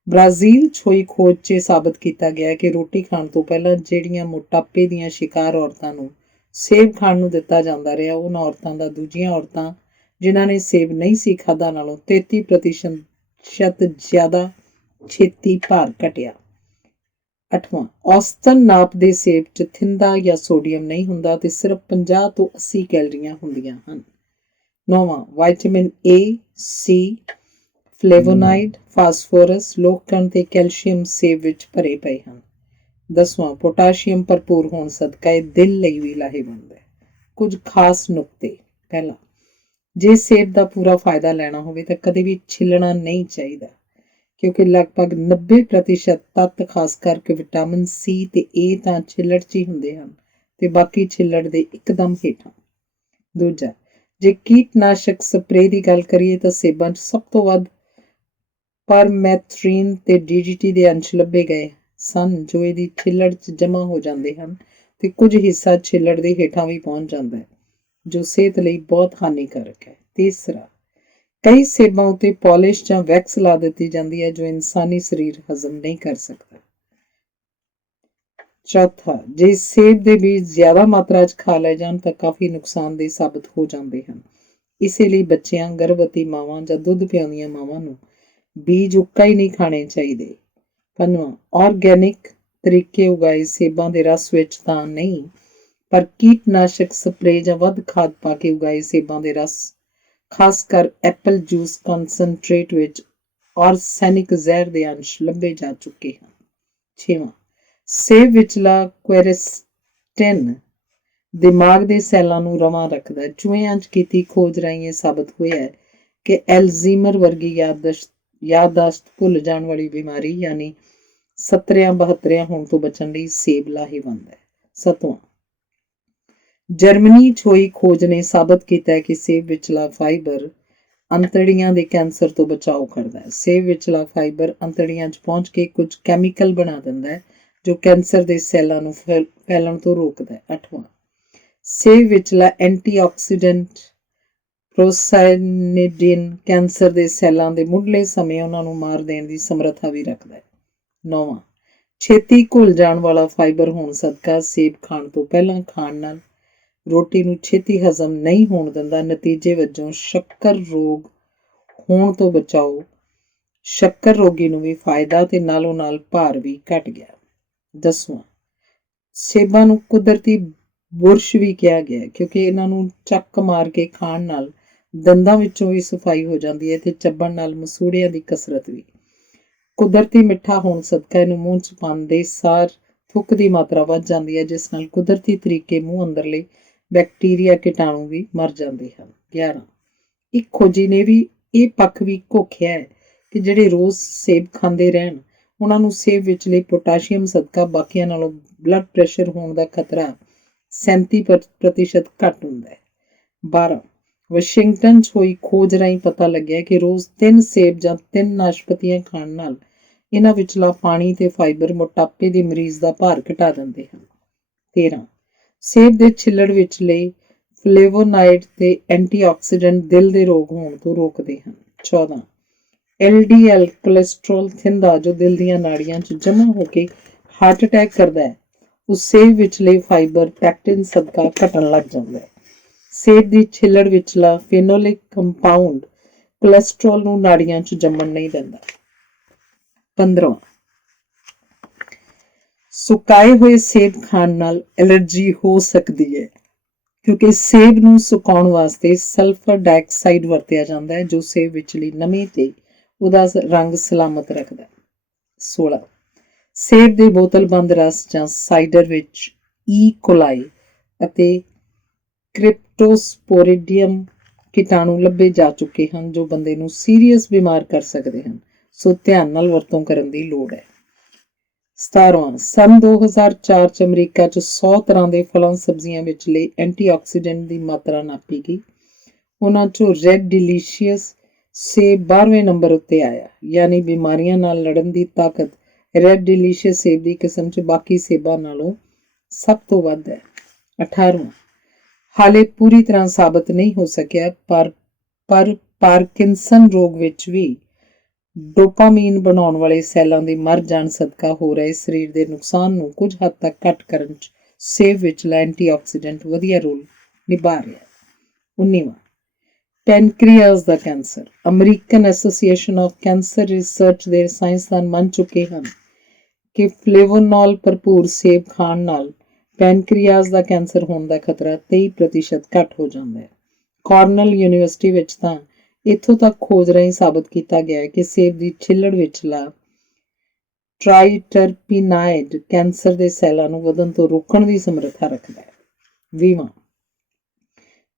ਬ੍ਰਾਜ਼ੀਲ 'ਚ ਹੋਈ ਖੋਜ 'ਚ ਸਾਬਤ ਕੀਤਾ ਗਿਆ ਕਿ ਰੋਟੀ ਖਾਣ ਤੋਂ ਪਹਿਲਾਂ ਜਿਹੜੀਆਂ ਮੋਟਾਪੇ ਦੀਆਂ ਸ਼ਿਕਾਰ ਔਰਤਾਂ ਨੂੰ ਸੇਬ ਖਾਣ ਨੂੰ ਦਿੱਤਾ ਜਾਂਦਾ ਰਿਹਾ, ਉਹਨਾਂ ਔਰਤਾਂ ਦਾ ਦੂਜੀਆਂ ਔਰਤਾਂ ਜਿਨ੍ਹਾਂ ਨੇ ਸੇਬ ਨਹੀਂ ਸੀ ਖਾਧਾ ਨਾਲੋਂ 33% ਜ਼ਿਆਦਾ ਛੇਤੀ ਭਾਰ ਘਟਿਆ। 8ਵਾਂ, ਔਸਤਨ ਨਾਪ ਦੇ ਸੇਬ 'ਚ ਥਿੰਦਾ ਜਾਂ ਸੋਡੀਅਮ ਨਹੀਂ ਹੁੰਦਾ ਤੇ ਸਿਰਫ 50 ਤੋਂ 80 ਕੈਲਰੀਆਂ ਹੁੰਦੀਆਂ ਹਨ। 9ਵਾਂ, vitamin A, C, flavonoid, phosphorus, ਲੋਹ ਕਣ ਤੇ ਕੈਲਸ਼ੀਅਮ ਸੇਬ ਵਿੱਚ ਭਰੇ ਪਏ ਹਨ। 10ਵਾਂ, ਪੋਟਾਸ਼ੀਅਮ ਭਰਪੂਰ ਹੋਣ ਸਦਕਾ ਇਹ ਦਿਲ ਲਈ ਵੀ ਲਾਹੇਵੰਦ ਹੈ। ਕੁਝ ਖਾਸ ਨੁਕਤੇ। ਪਹਿਲਾ, ਜੇ ਸੇਬ ਦਾ ਪੂਰਾ ਫਾਇਦਾ ਲੈਣਾ ਹੋਵੇ ਤਾਂ ਕਦੇ ਵੀ ਛਿੱਲਣਾ ਨਹੀਂ ਚਾਹੀਦਾ, ਕਿਉਂਕਿ ਲਗਭਗ 90% ਤੱਤ ਖਾਸ ਕਰਕੇ ਵਿਟਾਮਿਨ C ਤੇ A ਤਾਂ ਛਿੱਲੜ 'ਚ ਹੀ ਹੁੰਦੇ ਹਨ ਤੇ ਬਾਕੀ ਛਿੱਲੜ ਦੇ ਇੱਕਦਮ ਹੇਠਾਂ। ਦੂਜਾ, ਜੇ ਕੀਟਨਾਸ਼ਕ ਸਪਰੇਅ ਦੀ ਗੱਲ ਕਰੀਏ ਤਾਂ ਸੇਬਾਂ 'ਚ ਸਭ ਤੋਂ ਵੱਧ ਪਰਮੈਥ੍ਰਿਨ ਤੇ DDT ਦੇ ਅੰਸ਼ ਲੱਭੇ ਗਏ ਸਨ, ਜੋ ਇਹਦੀ ਛਿੱਲੜ 'ਚ ਜਮ੍ਹਾਂ ਹੋ ਜਾਂਦੇ ਹਨ ਤੇ ਕੁਝ ਹਿੱਸਾ ਛਿੱਲੜ ਦੇ ਹੇਠਾਂ ਵੀ ਪਹੁੰਚ ਜਾਂਦਾ ਹੈ, ਜੋ ਸਿਹਤ ਲਈ ਬਹੁਤ ਹਾਨੀਕਾਰਕ ਹੈ। ਤੀਸਰਾ, ਕਈ ਸੇਬਾਂ ਉੱਤੇ ਪਾਲਿਸ਼ ਜਾਂ ਵੈਕਸ ਲਾ ਦਿੱਤੀ ਜਾਂਦੀ ਹੈ, ਜੋ ਇਨਸਾਨੀ ਸਰੀਰ ਹਜ਼ਮ ਨਹੀਂ ਕਰ ਸਕਦਾ। ਚੌਥਾ, ਜੇ ਸੇਬ ਦੇ ਬੀਜ ਜ਼ਿਆਦਾ ਮਾਤਰਾ 'ਚ ਖਾ ਲਏ ਜਾਣ ਤਾਂ ਕਾਫੀ ਨੁਕਸਾਨਦੇਹ ਸਾਬਤ ਹੋ ਜਾਂਦੇ ਹਨ। ਇਸੇ ਲਈ ਬੱਚਿਆਂ, ਗਰਭਵਤੀ ਮਾਵਾਂ ਜਾਂ ਦੁੱਧ ਪਿਆਉਂਦੀਆਂ ਮਾਵਾਂ ਨੂੰ ਬੀਜ ਉੱਕਾ ਹੀ ਨਹੀਂ ਖਾਣੇ ਚਾਹੀਦੇ। ਪੰਜਵਾਂ, ਆਰਗੈਨਿਕ ਤਰੀਕੇ ਉਗਾਏ ਸੇਬਾਂ ਦੇ ਰਸ ਵਿੱਚ ਤਾਂ ਨਹੀਂ, ਪਰ ਕੀਟਨਾਸ਼ਕ ਸਪਰੇਅ ਜਾਂ ਵੱਧ ਖਾਦ ਪਾ ਕੇ ਉਗਾਏ ਸੇਬਾਂ ਦੇ ਰਸ, ਖਾਸ ਕਰ ਐਪਲ ਜੂਸ ਕਨਸੈਂਟਰੇਟ ਵਿੱਚ ਆਰਸੈਨਿਕ ਜ਼ਹਿਰ ਦੇ ਅੰਸ਼ ਲੱਭੇ ਜਾ ਚੁੱਕੇ ਹਨ। ਛੇਵਾਂ, ਸੇਬ ਵਿਚਲਾ ਕੁਐਰਸਟਿਨ ਦਿਮਾਗ ਦੇ ਸੈੱਲਾਂ ਨੂੰ ਰਵਾਂ ਰੱਖਦਾ ਹੈ। ਚੂਹਿਆਂ 'ਚ ਕੀਤੀ ਖੋਜ ਰਾਹੀਂ ਇਹ ਸਾਬਤ ਹੋਇਆ ਹੈ ਕਿ ਐਲਜ਼ੀਮਰ ਵਰਗੀ ਯਾਦਦਾਸ਼ਤ ਭੁੱਲ ਜਾਣ ਵਾਲੀ ਬਿਮਾਰੀ ਯਾਨੀ 70-72 ਹੋਣ ਤੋਂ ਬਚਣ ਲਈ ਸੇਬ ਲਾਹੇਵੰਦ ਹੈ। 7ਵਾਂ, ਜਰਮਨੀ 'ਚ ਹੋਈ ਖੋਜ ਨੇ ਸਾਬਤ ਕੀਤਾ ਹੈ ਕਿ ਸੇਬ ਵਿਚਲਾ ਫਾਈਬਰ ਅੰਤੜੀਆਂ ਦੇ ਕੈਂਸਰ ਤੋਂ ਬਚਾਓ ਕਰਦਾ ਹੈ। ਸੇਬ ਵਿਚਲਾ ਫਾਈਬਰ ਅੰਤੜੀਆਂ 'ਚ ਪਹੁੰਚ ਕੇ ਕੁਝ ਕੈਮੀਕਲ ਬਣਾ ਦਿੰਦਾ ਹੈ, ਜੋ ਕੈਂਸਰ ਦੇ ਸੈੱਲਾਂ ਨੂੰ ਫੈਲਣ ਤੋਂ ਰੋਕਦਾ ਹੈ। 8ਵਾਂ, ਸੇਬ ਵਿਚਲਾ ਐਂਟੀਆਕਸੀਡੈਂਟ ਪ੍ਰੋਸਾਇਨਿਡਿਨ ਕੈਂਸਰ ਦੇ ਸੈੱਲਾਂ ਦੇ ਮੁੱਢਲੇ ਸਮੇਂ ਉਹਨਾਂ ਨੂੰ ਮਾਰ ਦੇਣ ਦੀ ਸਮਰੱਥਾ ਵੀ ਰੱਖਦਾ ਹੈ। 9ਵਾਂ, ਛੇਤੀ ਘੁਲ ਜਾਣ ਵਾਲਾ ਫਾਈਬਰ ਹੋਣ ਸਦਕਾ ਸੇਬ ਖਾਣ ਤੋਂ ਪਹਿਲਾਂ ਖਾਣ ਨਾਲ ਰੋਟੀ ਨੂੰ ਛੇਤੀ ਹਜ਼ਮ ਨਹੀਂ ਹੋਣ ਦਿੰਦਾ। ਨਤੀਜੇ ਵਜੋਂ ਸ਼ੱਕਰ ਰੋਗ ਹੋਣ ਤੋਂ ਬਚਾਓ, ਸ਼ੱਕਰ ਰੋਗੀ ਨੂੰ ਵੀ ਫਾਇਦਾ ਤੇ ਨਾਲੋਂ ਨਾਲ ਭਾਰ ਵੀ ਘਟ ਗਿਆ। 10ਵਾਂ, ਸੇਬਾਂ ਨੂੰ ਕੁਦਰਤੀ ਬੁਰਸ਼ ਵੀ ਕਿਹਾ ਗਿਆ ਕਿਉਂਕਿ ਇਹਨਾਂ ਨੂੰ ਚੱਕ ਮਾਰ ਕੇ ਖਾਣ ਨਾਲ ਦੰਦਾਂ ਵਿੱਚੋਂ ਵੀ ਸਫਾਈ ਹੋ ਜਾਂਦੀ ਹੈ ਤੇ ਚੱਬਣ ਨਾਲ ਮਸੂੜਿਆਂ ਦੀ ਕਸਰਤ ਵੀ। ਕੁਦਰਤੀ ਮਿੱਠਾ ਹੋਣ ਸਦਕਾ ਇਹਨੂੰ ਮੂੰਹ 'ਚ ਪਾਉਂਦੇ ਸਾਰ ਥੁੱਕ ਦੀ ਮਾਤਰਾ ਵੱਧ ਜਾਂਦੀ ਹੈ, ਜਿਸ ਨਾਲ ਕੁਦਰਤੀ ਤਰੀਕੇ ਮੂੰਹ ਅੰਦਰਲੇ ਬੈਕਟੀਰੀਆ ਕੀਟਾਣੂ ਵੀ ਮਰ ਜਾਂਦੇ ਹਨ। 11, ਇੱਕ ਖੋਜੀ ਨੇ ਵੀ ਇਹ ਪੱਖ ਵੀ ਘੋਖਿਆ ਹੈ ਕਿ ਜਿਹੜੇ ਰੋਜ਼ ਸੇਬ ਖਾਂਦੇ ਰਹਿਣ, ਉਹਨਾਂ ਨੂੰ ਸੇਬ ਵਿਚਲੇ ਪੋਟਾਸ਼ੀਅਮ ਸਦਕਾ ਬਾਕੀਆਂ ਨਾਲੋਂ ਬਲੱਡ ਪ੍ਰੈਸ਼ਰ ਹੋਣ ਦਾ ਖਤਰਾ 37% ਘੱਟ ਹੁੰਦਾ ਹੈ। 12, ਵਾਸ਼ਿੰਗਟਨ 'ਚ ਹੋਈ ਖੋਜ ਰਾਹੀਂ ਪਤਾ ਲੱਗਿਆ ਕਿ ਰੋਜ਼ 3 ਸੇਬ ਜਾਂ 3 ਨਾਸ਼ਪਤੀਆਂ ਖਾਣ ਨਾਲ ਇਹਨਾਂ ਵਿਚਲਾ ਪਾਣੀ ਤੇ ਫਾਈਬਰ ਮੋਟਾਪੇ ਦੇ ਮਰੀਜ਼ ਦਾ ਭਾਰ ਘਟਾ ਦਿੰਦੇ ਹਨ। 13, ਸੇਬ ਦੇ ਛਿੱਲੜ ਵਿਚਲੇ ਫਲੇਵੋਨਾਈਡ ਤੇ ਐਂਟੀਆਕਸੀਡੈਂਟ ਦਿਲ ਦੇ ਰੋਗ ਹੋਣ ਤੋਂ ਰੋਕਦੇ ਹਨ। 14, LDL ਕੋਲੇਸਟ੍ਰੋਲ ਥਿੰਦਾ ਜੋ ਦਿਲ ਦੀਆਂ ਨਾੜੀਆਂ 'ਚ ਜਮ੍ਹਾਂ ਹੋ ਕੇ ਹਾਰਟ ਅਟੈਕ ਕਰਦਾ ਹੈ, ਉਸ ਸੇਬ ਵਿਚਲੇ ਫਾਈਬਰ ਪੈਕਟਿਨ ਸਦਕਾ ਘਟਣ ਲੱਗ ਜਾਂਦਾ ਹੈ। ਸੇਬ ਦੀ ਛਿੱਲੜ ਵਿਚਲਾ ਫੇਨੋਲਿਕ ਕੰਪਾਊਂਡ ਕੋਲੇਸਟ੍ਰੋਲ ਨੂੰ ਨਾੜੀਆਂ 'ਚ ਜੰਮਣ ਨਹੀਂ ਦਿੰਦਾ। 15, ਸੁਕਾਏ ਹੋਏ ਸੇਬ ਖਾਣ ਨਾਲ ਐਲਰਜੀ ਹੋ ਸਕਦੀ ਹੈ ਕਿਉਂਕਿ ਸੇਬ ਨੂੰ ਸੁਕਾਉਣ ਵਾਸਤੇ ਸਲਫਰ ਡਾਈਆਕਸਾਈਡ ਵਰਤਿਆ ਜਾਂਦਾ ਹੈ, ਜੋ ਸੇਬ ਵਿਚਲੀ ਨਮੀ ਤੇ ਉਹਦਾ ਰੰਗ ਸਲਾਮਤ ਰੱਖਦਾ ਹੈ। 16, ਸੇਬ ਦੇ ਬੋਤਲਬੰਦ ਰਸ ਜਾਂ ਸਾਈਡਰ ਵਿੱਚ ਈ. ਕੋਲਾਈ ਅਤੇ ਕ੍ਰਿਪਟੋਸਪੋਰਿਡੀਅਮ ਕੀਟਾਣੂ ਲੱਭੇ ਜਾ ਚੁੱਕੇ ਹਨ, ਜੋ ਬੰਦੇ ਨੂੰ ਸੀਰੀਅਸ ਬਿਮਾਰ ਕਰ ਸਕਦੇ ਹਨ, ਸੋ ਧਿਆਨ ਨਾਲ ਵਰਤੋਂ ਕਰਨ ਦੀ ਲੋੜ ਹੈ। 17ਵਾਂ, ਸੰਨ 2004 'ਚ ਅਮਰੀਕਾ 'ਚ 100 ਤਰ੍ਹਾਂ ਦੇ ਫਲਾਂ ਸਬਜ਼ੀਆਂ ਵਿਚਲੇ ਐਂਟੀਆਕਸੀਡੈਂਟ ਦੀ ਮਾਤਰਾ ਨਾਪੀ ਗਈ। ਉਹਨਾਂ 'ਚੋਂ ਰੈੱਡ ਡਿਲੀਸ਼ੀਅਸ ਸੇਬ 12ਵੇਂ ਨੰਬਰ ਉੱਤੇ ਆਇਆ, ਯਾਨੀ ਬਿਮਾਰੀਆਂ ਨਾਲ ਲੜਨ ਦੀ ਤਾਕਤ ਰੈੱਡ ਡਿਲੀਸ਼ੀਅਸ ਸੇਬ ਦੀ ਕਿਸਮ 'ਚ ਬਾਕੀ ਸੇਬਾਂ ਨਾਲੋਂ ਸਭ ਤੋਂ ਵੱਧ ਹੈ। 18ਵਾਂ, ਹਾਲੇ ਪੂਰੀ ਤਰ੍ਹਾਂ ਸਾਬਤ ਨਹੀਂ ਹੋ ਸਕਿਆ, ਪਰ ਪਾਰਕਿੰਸਨ ਰੋਗ ਵਿੱਚ ਵੀ ਡੋਪਾਮੀਨ ਬਣਾਉਣ ਵਾਲੇ ਸੈੱਲਾਂ ਦੀ ਮਰ ਜਾਣ ਸਦਕਾ ਹੋ ਰਹੇ ਸਰੀਰ ਦੇ ਨੁਕਸਾਨ ਨੂੰ ਕੁਝ ਹੱਦ ਤੱਕ ਘੱਟ ਕਰਨ 'ਚ ਸੇਬ ਵਿਚਲਾ ਐਂਟੀਆਕਸੀਡੈਂਟ ਵਧੀਆ ਰੋਲ ਨਿਭਾ ਰਿਹਾ ਹੈ। 19ਵਾਂ, ਪੈਨਕ੍ਰੀਆਸ ਦਾ cancer. American Association of Cancer Research ਦੇ ਸਾਇੰਸਦਾਨ ਮੰਨ ਚੁੱਕੇ ਹਨ ਕਿ ਫਲੇਵੋਨੋਲ ਭਰਪੂਰ ਸੇਬ ਖਾਣ ਨਾਲ ਪੈਨਕ੍ਰੀਆਸ ਦਾ ਕੈਂਸਰ ਹੋਣ ਦਾ ਖਤਰਾ 23% ਘੱਟ ਹੋ ਜਾਂਦਾ ਹੈ। ਕਾਰਨਲ ਯੂਨੀਵਰਸਿਟੀ ਵਿੱਚ ਤਾਂ ਇੱਥੋਂ ਤੱਕ ਖੋਜ ਰਾਹੀਂ ਸਾਬਤ ਕੀਤਾ ਗਿਆ ਹੈ ਕਿ ਸੇਬ ਦੀ ਛਿੱਲੜ ਵਿਚਲਾ ਟ੍ਰਾਈਟਰਪੀਨਾਇਡ ਕੈਂਸਰ ਦੇ ਸੈੱਲਾਂ ਨੂੰ ਵਧਣ ਤੋਂ ਰੋਕਣ ਦੀ ਸਮਰੱਥਾ ਰੱਖਦਾ ਹੈ। 20ਵਾਂ,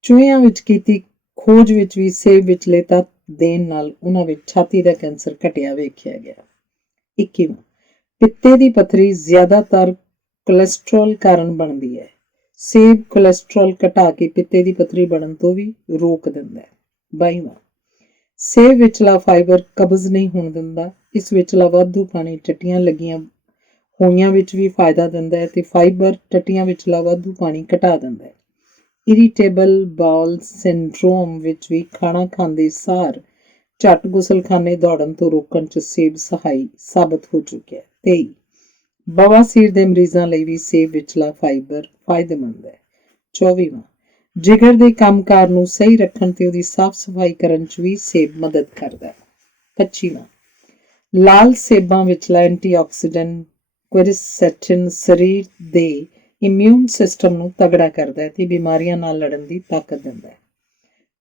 ਚੂਹਿਆਂ ਵਿੱਚ ਕੀਤੀ ਖੋਜ ਵਿੱਚ ਵੀ ਸੇਬ ਵਿਚਲੇ ਤੱਤ ਦੇਣ ਨਾਲ ਉਹਨਾਂ ਵਿੱਚ ਛਾਤੀ ਦਾ ਕੈਂਸਰ ਘਟਿਆ ਵੇਖਿਆ ਗਿਆ। 21ਵਾਂ, ਪਿੱਤੇ ਦੀ ਪੱਥਰੀ ਜ਼ਿਆਦਾਤਰ ਕੋਲੇਸਟ੍ਰੋਲ ਕਾਰਨ ਬਣਦੀ ਹੈ। ਸੇਬ ਕੋਲੇਸਟ੍ਰੋਲ ਘਟਾ ਕੇ ਪਿੱਤੇ ਦੀ ਪੱਥਰੀ ਬਣਨ ਤੋਂ ਵੀ ਰੋਕ ਦਿੰਦਾ ਹੈ। 22ਵਾਂ, ਸੇਬ ਵਿਚਲਾ ਫਾਈਬਰ ਕਬਜ਼ ਨਹੀਂ ਹੋਣ ਦਿੰਦਾ। ਇਸ ਵਿਚਲਾ ਵਾਧੂ ਪਾਣੀ ਟੱਟੀਆਂ ਲੱਗੀਆਂ ਹੋਈਆਂ ਵਿੱਚ ਵੀ ਫਾਇਦਾ ਦਿੰਦਾ ਹੈ ਤੇ ਫਾਈਬਰ ਟੱਟੀਆਂ ਵਿਚਲਾ ਵਾਧੂ ਪਾਣੀ ਘਟਾ ਦਿੰਦਾ ਹੈ। ਇਰੀਟੇਬਲ ਬਾਉਲ ਸਿੰਡਰੋਮ ਵਿੱਚ ਵੀ ਖਾਣਾ ਖਾਂਦੇ ਸਾਰ ਝੱਟ ਗੁਸਲਖਾਨੇ ਦੌੜਨ ਤੋਂ ਰੋਕਣ 'ਚ ਸੇਬ ਸਹਾਈ ਸਾਬਤ ਹੋ ਚੁੱਕਿਆ ਹੈ। 23, ਬਵਾਸੀਰ ਦੇ ਮਰੀਜ਼ਾਂ ਲਈ ਵੀ ਸੇਬ ਵਿਚਲਾ ਫਾਈਬਰ ਫਾਇਦੇਮੰਦ ਹੈ। 24ਵਾਂ, ਜਿਗਰ ਦੇ ਕੰਮਕਾਰ ਨੂੰ ਸਹੀ ਰੱਖਣ ਤੇ ਉਹਦੀ ਸਾਫ਼ ਸਫਾਈ ਕਰਨ 'ਚ ਵੀ ਸੇਬ ਮਦਦ ਕਰਦਾ ਹੈ। 25ਵਾਂ, ਲਾਲ ਸੇਬਾਂ ਵਿਚਲਾ ਐਂਟੀਆਕਸੀਡੈਂਟ ਕੁਇਰਸੈਟਿਨ ਸਰੀਰ ਦੇ ਇਮਿਊਨ ਸਿਸਟਮ ਨੂੰ ਤਗੜਾ ਕਰਦਾ ਹੈ ਤੇ ਬਿਮਾਰੀਆਂ ਨਾਲ ਲੜਨ ਦੀ ਤਾਕਤ ਦਿੰਦਾ ਹੈ।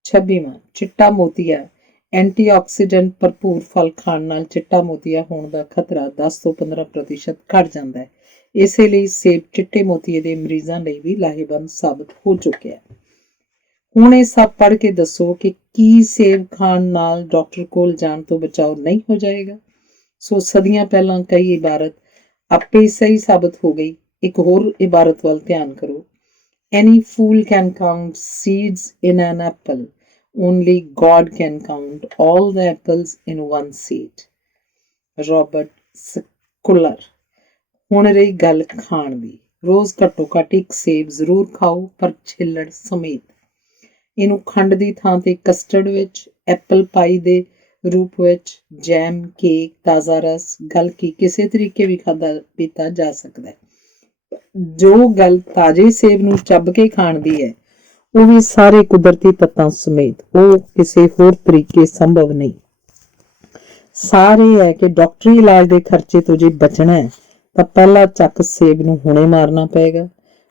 26ਵਾਂ, ਚਿੱਟਾ ਮੋਤੀਆ। ਐਂਟੀਆਕਸੀਡੈਂਟ ਭਰਪੂਰ ਫਲ ਖਾਣ ਨਾਲ ਚਿੱਟਾ ਮੋਤੀਆ ਹੋਣ ਦਾ ਖਤਰਾ 10 ਤੋਂ 15% ਘੱਟ ਜਾਂਦਾ ਹੈ। ਇਸੇ ਲਈ ਸੇਬ ਚਿੱਟੇ ਮੋਤੀਏ ਦੇ ਮਰੀਜ਼ਾਂ ਲਈ ਵੀ ਲਾਹੇਵੰਦ ਸਾਬਤ ਹੋ ਚੁੱਕਿਆ ਹੈ। ਹੁਣ ਇਹ ਸਭ ਪੜ੍ਹ ਕੇ ਦੱਸੋ ਕਿ ਕੀ ਸੇਬ ਖਾਣ ਨਾਲ ਡਾਕਟਰ ਕੋਲ ਜਾਣ ਤੋਂ ਬਚਾਓ ਨਹੀਂ ਹੋ ਜਾਏਗਾ? ਸੋ ਸਦੀਆਂ ਪਹਿਲਾਂ ਕਈ ਇਬਾਰਤ ਆਪੇ ਸਹੀ ਸਾਬਤ ਹੋ ਗਈ। ਇੱਕ ਹੋਰ ਇਬਾਰਤ ਵੱਲ ਧਿਆਨ ਕਰੋ। Any fool can count seeds in an apple. Only God can count all the apples in one seed. Robert Schuller. ਹੁਣ ਰਹੀ ਗੱਲ ਖਾਣ ਦੀ। ਰੋਜ਼ ਘੱਟੋ ਘੱਟ ਇੱਕ ਸੇਬ ਜ਼ਰੂਰ ਖਾਓ, ਪਰ ਛਿੱਲੜ ਸਮੇਤ। ਇਹਨੂੰ ਖੰਡ ਦੀ ਥਾਂ ਤੇ ਕਸਟਰਡ ਵਿੱਚ, ਐਪਲ ਪਾਈ ਦੇ ਰੂਪ ਵਿੱਚ, ਜੈਮ, ਕੇਕ, ਤਾਜ਼ਾ ਰਸ, ਗਲ ਕੇ ਕਿਸੇ ਤਰੀਕੇ ਵੀ ਖਾਧਾ ਪੀਤਾ ਜਾ ਸਕਦਾ ਹੈ। ਜੋ ਗੱਲ ਤਾਜ਼ੇ ਸੇਬ ਨੂੰ ਚੱਬ ਕੇ ਖਾਣ ਦੀ ਹੈ, ਉਹ ਵੀ ਸਾਰੇ ਕੁਦਰਤੀ ਤੱਤਾਂ ਸਮੇਤ, ਉਹ ਕਿਸੇ ਹੋਰ ਤਰੀਕੇ ਸੰਭਵ ਨਹੀਂ। ਸਾਰੇ ਹੈ ਕਿ ਡਾਕਟਰੀ ਇਲਾਜ ਦੇ ਖਰਚੇ ਤੋਂ ਜੇ ਬਚਣਾ ਹੈ ਤਾਂ ਪਹਿਲਾ ਚੱਕ ਸੇਬ ਨੂੰ ਹੁਣੇ ਮਾਰਨਾ ਪਏਗਾ।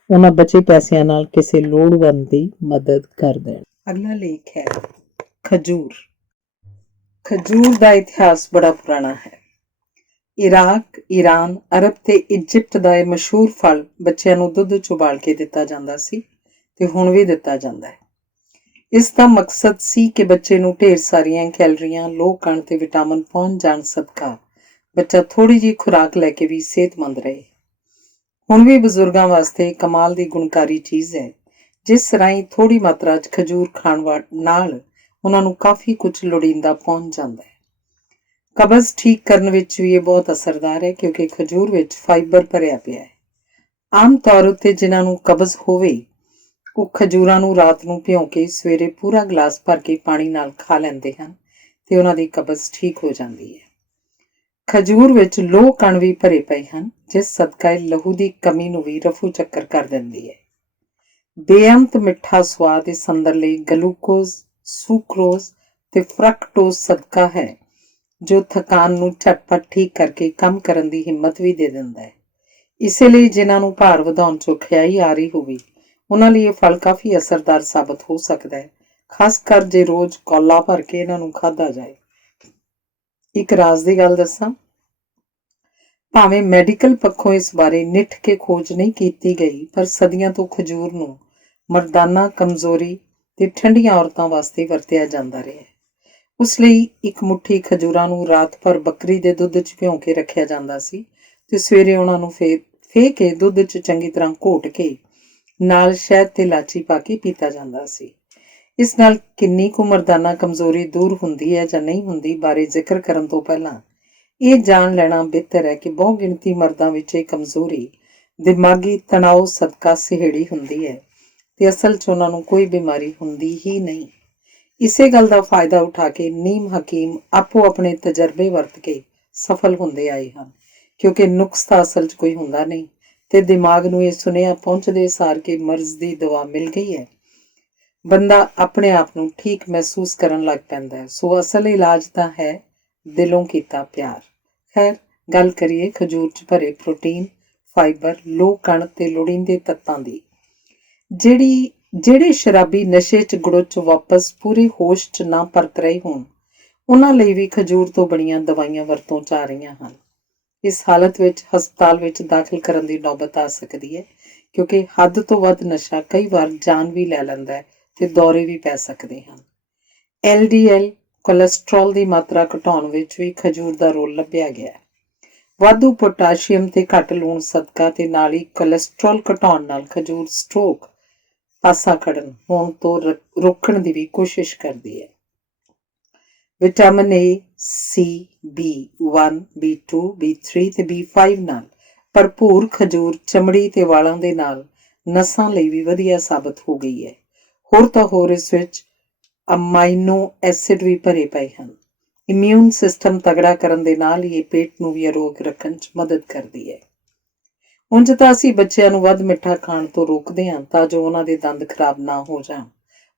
ਉਹਨਾਂ ਬਚੇ ਪੈਸਿਆਂ ਨਾਲ ਕਿਸੇ ਲੋੜਵੰਦ ਦੀ ਮਦਦ ਕਰ ਦੇਣ। ਅਗਲਾ ਲੇਖ ਹੈ ਖਜੂਰ। ਖਜੂਰ ਦਾ ਇਤਿਹਾਸ ਬੜਾ ਪੁਰਾਣਾ ਹੈ। ਇਰਾਕ, ਈਰਾਨ, ਅਰਬ ਤੇ ਇਜਿਪਟ ਦਾ ਇਹ ਮਸ਼ਹੂਰ ਫਲ ਬੱਚਿਆਂ ਨੂੰ ਦੁੱਧ 'ਚ ਉਬਾਲ ਕੇ ਦਿੱਤਾ ਜਾਂਦਾ ਸੀ ਤੇ ਹੁਣ ਵੀ ਦਿੱਤਾ ਜਾਂਦਾ ਹੈ। ਇਸ ਦਾ ਮਕਸਦ ਸੀ ਕਿ ਬੱਚੇ ਨੂੰ ਢੇਰ ਸਾਰੀਆਂ ਕੈਲਰੀਆਂ, ਲੋਹ ਕਣ ਤੇ ਵਿਟਾਮਿਨ ਪਹੁੰਚ ਜਾਣ ਸਦਕਾ ਬੱਚਾ ਥੋੜ੍ਹੀ ਜਿਹੀ ਖੁਰਾਕ ਲੈ ਕੇ ਵੀ ਸਿਹਤਮੰਦ ਰਹੇ। ਹੁਣ ਵੀ ਬਜ਼ੁਰਗਾਂ ਵਾਸਤੇ ਕਮਾਲ ਦੀ ਗੁਣਕਾਰੀ ਚੀਜ਼ ਹੈ, ਜਿਸ ਰਾਹੀਂ ਥੋੜ੍ਹੀ ਮਾਤਰਾ 'ਚ ਖਜੂਰ ਖਾਣ ਨਾਲ ਉਹਨਾਂ ਨੂੰ ਕਾਫੀ ਕੁਝ ਲੋੜੀਂਦਾ ਪਹੁੰਚ ਜਾਂਦਾ ਹੈ। ਕਬਜ਼ ਠੀਕ ਕਰਨ ਵਿੱਚ ਵੀ ਇਹ ਬਹੁਤ ਅਸਰਦਾਰ ਹੈ, ਕਿਉਂਕਿ ਖਜੂਰ ਵਿੱਚ ਫਾਈਬਰ ਭਰਿਆ ਪਿਆ ਹੈ। ਆਮ ਤੌਰ ਉੱਤੇ ਜਿਨ੍ਹਾਂ ਨੂੰ ਕਬਜ਼ ਹੋਵੇ ਉਹ ਖਜੂਰਾਂ ਨੂੰ ਰਾਤ ਨੂੰ ਭਿਉਂ ਕੇ ਸਵੇਰੇ ਪੂਰਾ ਗਲਾਸ ਭਰ ਕੇ ਪਾਣੀ ਨਾਲ ਖਾ ਲੈਂਦੇ ਹਨ ਤੇ ਉਹਨਾਂ ਦੀ ਕਬਜ਼ ਠੀਕ ਹੋ ਜਾਂਦੀ ਹੈ। ਖਜੂਰ ਵਿੱਚ ਲੋਹ ਕਣ ਵੀ ਭਰੇ ਪਏ ਹਨ, ਜਿਸ ਸਦਕਾ ਇਹ ਲਹੂ ਦੀ ਕਮੀ ਨੂੰ ਵੀ ਰਫੂ ਚੱਕਰ ਕਰ ਦਿੰਦੀ ਹੈ। ਬੇਅੰਤ ਮਿੱਠਾ ਸਵਾਦ ਇਸ ਅੰਦਰਲੇ ਗਲੂਕੋਜ਼, ਸੁਕਰੋਜ਼ ਤੇ ਫਰਕਟੋਜ਼ ਸਦਕਾ ਹੈ, ਜੋ ਥਕਾਨ ਨੂੰ ਝਟਪਟ ਠੀਕ ਕਰਕੇ ਕੰਮ ਕਰਨ ਦੀ ਹਿੰਮਤ ਵੀ ਦੇ ਦਿੰਦਾ ਹੈ। ਇਸੇ ਲਈ ਜਿਨ੍ਹਾਂ ਨੂੰ ਭਾਰ ਵਧਾਉਣ 'ਚ ਔਖਿਆਈ ਆ ਰਹੀ ਹੋਵੇ, ਉਹਨਾਂ ਲਈ ਇਹ ਫਲ ਕਾਫੀ ਅਸਰਦਾਰ ਸਾਬਤ ਹੋ ਸਕਦਾ ਹੈ, ਖਾਸ ਕਰ ਜੇ ਰੋਜ਼ ਕੌਲਾ ਭਰ ਕੇ ਇਹਨਾਂ ਨੂੰ ਖਾਧਾ ਜਾਏ। ਇੱਕ ਰਾਜ਼ ਦੀ ਗੱਲ ਦੱਸਾਂ, ਭਾਵੇਂ ਮੈਡੀਕਲ ਪੱਖੋਂ ਇਸ ਬਾਰੇ ਨਿੱਠ ਕੇ ਖੋਜ ਨਹੀਂ ਕੀਤੀ ਗਈ, ਪਰ ਸਦੀਆਂ ਤੋਂ ਖਜੂਰ ਨੂੰ ਮਰਦਾਨਾ ਕਮਜ਼ੋਰੀ ਤੇ ਠੰਡੀਆਂ ਔਰਤਾਂ ਵਾਸਤੇ ਵਰਤਿਆ ਜਾਂਦਾ ਰਿਹਾ ਹੈ। ਉਸ ਲਈ ਇੱਕ ਮੁੱਠੀ ਖਜੂਰਾਂ ਨੂੰ ਰਾਤ ਭਰ ਬੱਕਰੀ ਦੇ ਦੁੱਧ 'ਚ ਭਿਉਂ ਕੇ ਰੱਖਿਆ ਜਾਂਦਾ ਸੀ ਤੇ ਸਵੇਰੇ ਉਹਨਾਂ ਨੂੰ ਫੇਹ ਕੇ ਦੁੱਧ 'ਚ ਚੰਗੀ ਤਰ੍ਹਾਂ ਘੋਟ ਕੇ ਨਾਲ ਸ਼ਹਿਦ ਤੇ ਇਲਾਚੀ ਪਾ ਕੇ ਪੀਤਾ ਜਾਂਦਾ ਸੀ। ਇਸ ਨਾਲ ਕਿੰਨੀ ਕੁ ਮਰਦਾਨਾ ਕਮਜ਼ੋਰੀ ਦੂਰ ਹੁੰਦੀ ਹੈ ਜਾਂ ਨਹੀਂ ਹੁੰਦੀ ਬਾਰੇ ਜ਼ਿਕਰ ਕਰਨ ਤੋਂ ਪਹਿਲਾਂ ਇਹ ਜਾਣ ਲੈਣਾ ਬਿਹਤਰ ਹੈ ਕਿ ਬਹੁ ਗਿਣਤੀ ਮਰਦਾਂ ਵਿੱਚ ਇਹ ਕਮਜ਼ੋਰੀ ਦਿਮਾਗੀ ਤਣਾਅ ਸਦਕਾ ਸਿਹੜੀ ਹੁੰਦੀ ਹੈ ਤੇ ਅਸਲ 'ਚ ਉਹਨਾਂ ਨੂੰ ਕੋਈ ਬਿਮਾਰੀ ਹੁੰਦੀ ਹੀ ਨਹੀਂ। ਇਸੇ ਗੱਲ ਦਾ ਫਾਇਦਾ ਉਠਾ ਕੇ ਨੀਮ ਹਕੀਮ ਆਪੋ ਆਪਣੇ ਤਜਰਬੇ ਵਰਤ ਕੇ ਸਫਲ ਹੁੰਦੇ ਆਏ ਹਨ, ਕਿਉਂਕਿ ਨੁਕਸ ਤਾਂ ਅਸਲ 'ਚ ਕੋਈ ਹੁੰਦਾ ਨਹੀਂ ਤੇ ਦਿਮਾਗ ਨੂੰ ਇਹ ਸੁਨੇਹਾ ਪਹੁੰਚਦੇ ਸਾਰ ਕਿ ਮਰਜ਼ ਦੀ ਦਵਾ ਮਿਲ ਗਈ ਹੈ, ਬੰਦਾ ਆਪਣੇ ਆਪ ਨੂੰ ਠੀਕ ਮਹਿਸੂਸ ਕਰਨ ਲੱਗ ਪੈਂਦਾ ਹੈ। ਸੋ ਅਸਲ ਇਲਾਜ ਤਾਂ ਹੈ ਦਿਲੋਂ ਕੀਤਾ ਪਿਆਰ। ਖੈਰ, ਗੱਲ ਕਰੀਏ ਖਜੂਰ 'ਚ ਭਰੇ ਪ੍ਰੋਟੀਨ, ਫਾਈਬਰ, ਲੋ ਕਣ ਤੇ ਲੋੜੀਂਦੇ ਤੱਤਾਂ ਦੀ। ਜਿਹੜੇ ਸ਼ਰਾਬੀ ਨਸ਼ੇ 'ਚ ਗੁੜਚ ਵਾਪਸ ਪੂਰੇ ਹੋਸ਼ 'ਚ ਨਾ ਪਰਤ ਰਹੇ ਹੋਣ, ਉਹਨਾਂ ਲਈ ਵੀ ਖਜੂਰ ਤੋਂ ਬਣੀਆਂ ਦਵਾਈਆਂ ਵਰਤੋਂ 'ਚ ਆ ਰਹੀਆਂ ਹਨ। ਇਸ ਹਾਲਤ ਵਿੱਚ ਹਸਪਤਾਲ ਵਿੱਚ ਦਾਖਲ ਕਰਨ ਦੀ ਨੌਬਤ ਆ ਸਕਦੀ ਹੈ, ਕਿਉਂਕਿ ਹੱਦ ਤੋਂ ਵੱਧ ਨਸ਼ਾ ਕਈ ਵਾਰ ਜਾਨ ਵੀ ਲੈ ਲੈਂਦਾ ਹੈ ਤੇ ਦੌਰੇ ਵੀ ਪੈ ਸਕਦੇ ਹਨ। LDL ਕੋਲੇਸਟ੍ਰੋਲ ਦੀ ਮਾਤਰਾ ਘਟਾਉਣ ਵਿੱਚ ਵੀ ਖਜੂਰ ਦਾ ਰੋਲ ਲੱਭਿਆ ਗਿਆ ਹੈ। ਵਾਧੂ ਪੋਟਾਸ਼ੀਅਮ ਤੇ ਘੱਟ ਲੂਣ ਸਦਕਾ ਤੇ ਨਾਲ ਹੀ ਕੋਲੇਸਟ੍ਰੋਲ ਘਟਾਉਣ ਨਾਲ ਖਜੂਰ ਸਟ੍ਰੋਕ, ਪਾਸਾ ਖੜਨ ਹੋਣ ਤੋਂ ਰੋਕਣ ਦੀ ਵੀ ਕੋਸ਼ਿਸ਼ ਕਰਦੀ ਹੈ। Vitamin A, C, B1, B2, B3 ਤੇ B5 ਨਾਲ ਭਰਪੂਰ ਖਜੂਰ ਚਮੜੀ ਤੇ ਵਾਲਾਂ ਦੇ ਨਾਲ ਨਸਾਂ ਲਈ ਵੀ ਵਧੀਆ ਸਾਬਤ ਹੋ ਗਈ ਹੈ। ਹੋਰ ਤਾਂ ਹੋਰ ਇਸ ਵਿੱਚ ਅਮਾਈਨੋ ਐਸਿਡ ਵੀ ਭਰੇ ਪਏ ਹਨ। ਇਮਿਊਨ ਸਿਸਟਮ ਤਗੜਾ ਕਰਨ ਦੇ ਨਾਲ ਹੀ ਇਹ ਪੇਟ ਨੂੰ ਵੀ ਅਰੋਗ ਰੱਖਣ 'ਚ ਮਦਦ ਕਰਦੀ ਹੈ। ਉਂਝ ਤਾਂ ਅਸੀਂ ਬੱਚਿਆਂ ਨੂੰ ਵੱਧ ਮਿੱਠਾ ਖਾਣ ਤੋਂ ਰੋਕਦੇ ਹਾਂ ਤਾਂ ਜੋ ਉਹਨਾਂ ਦੇ ਦੰਦ ਖਰਾਬ ਨਾ ਹੋ ਜਾਣ,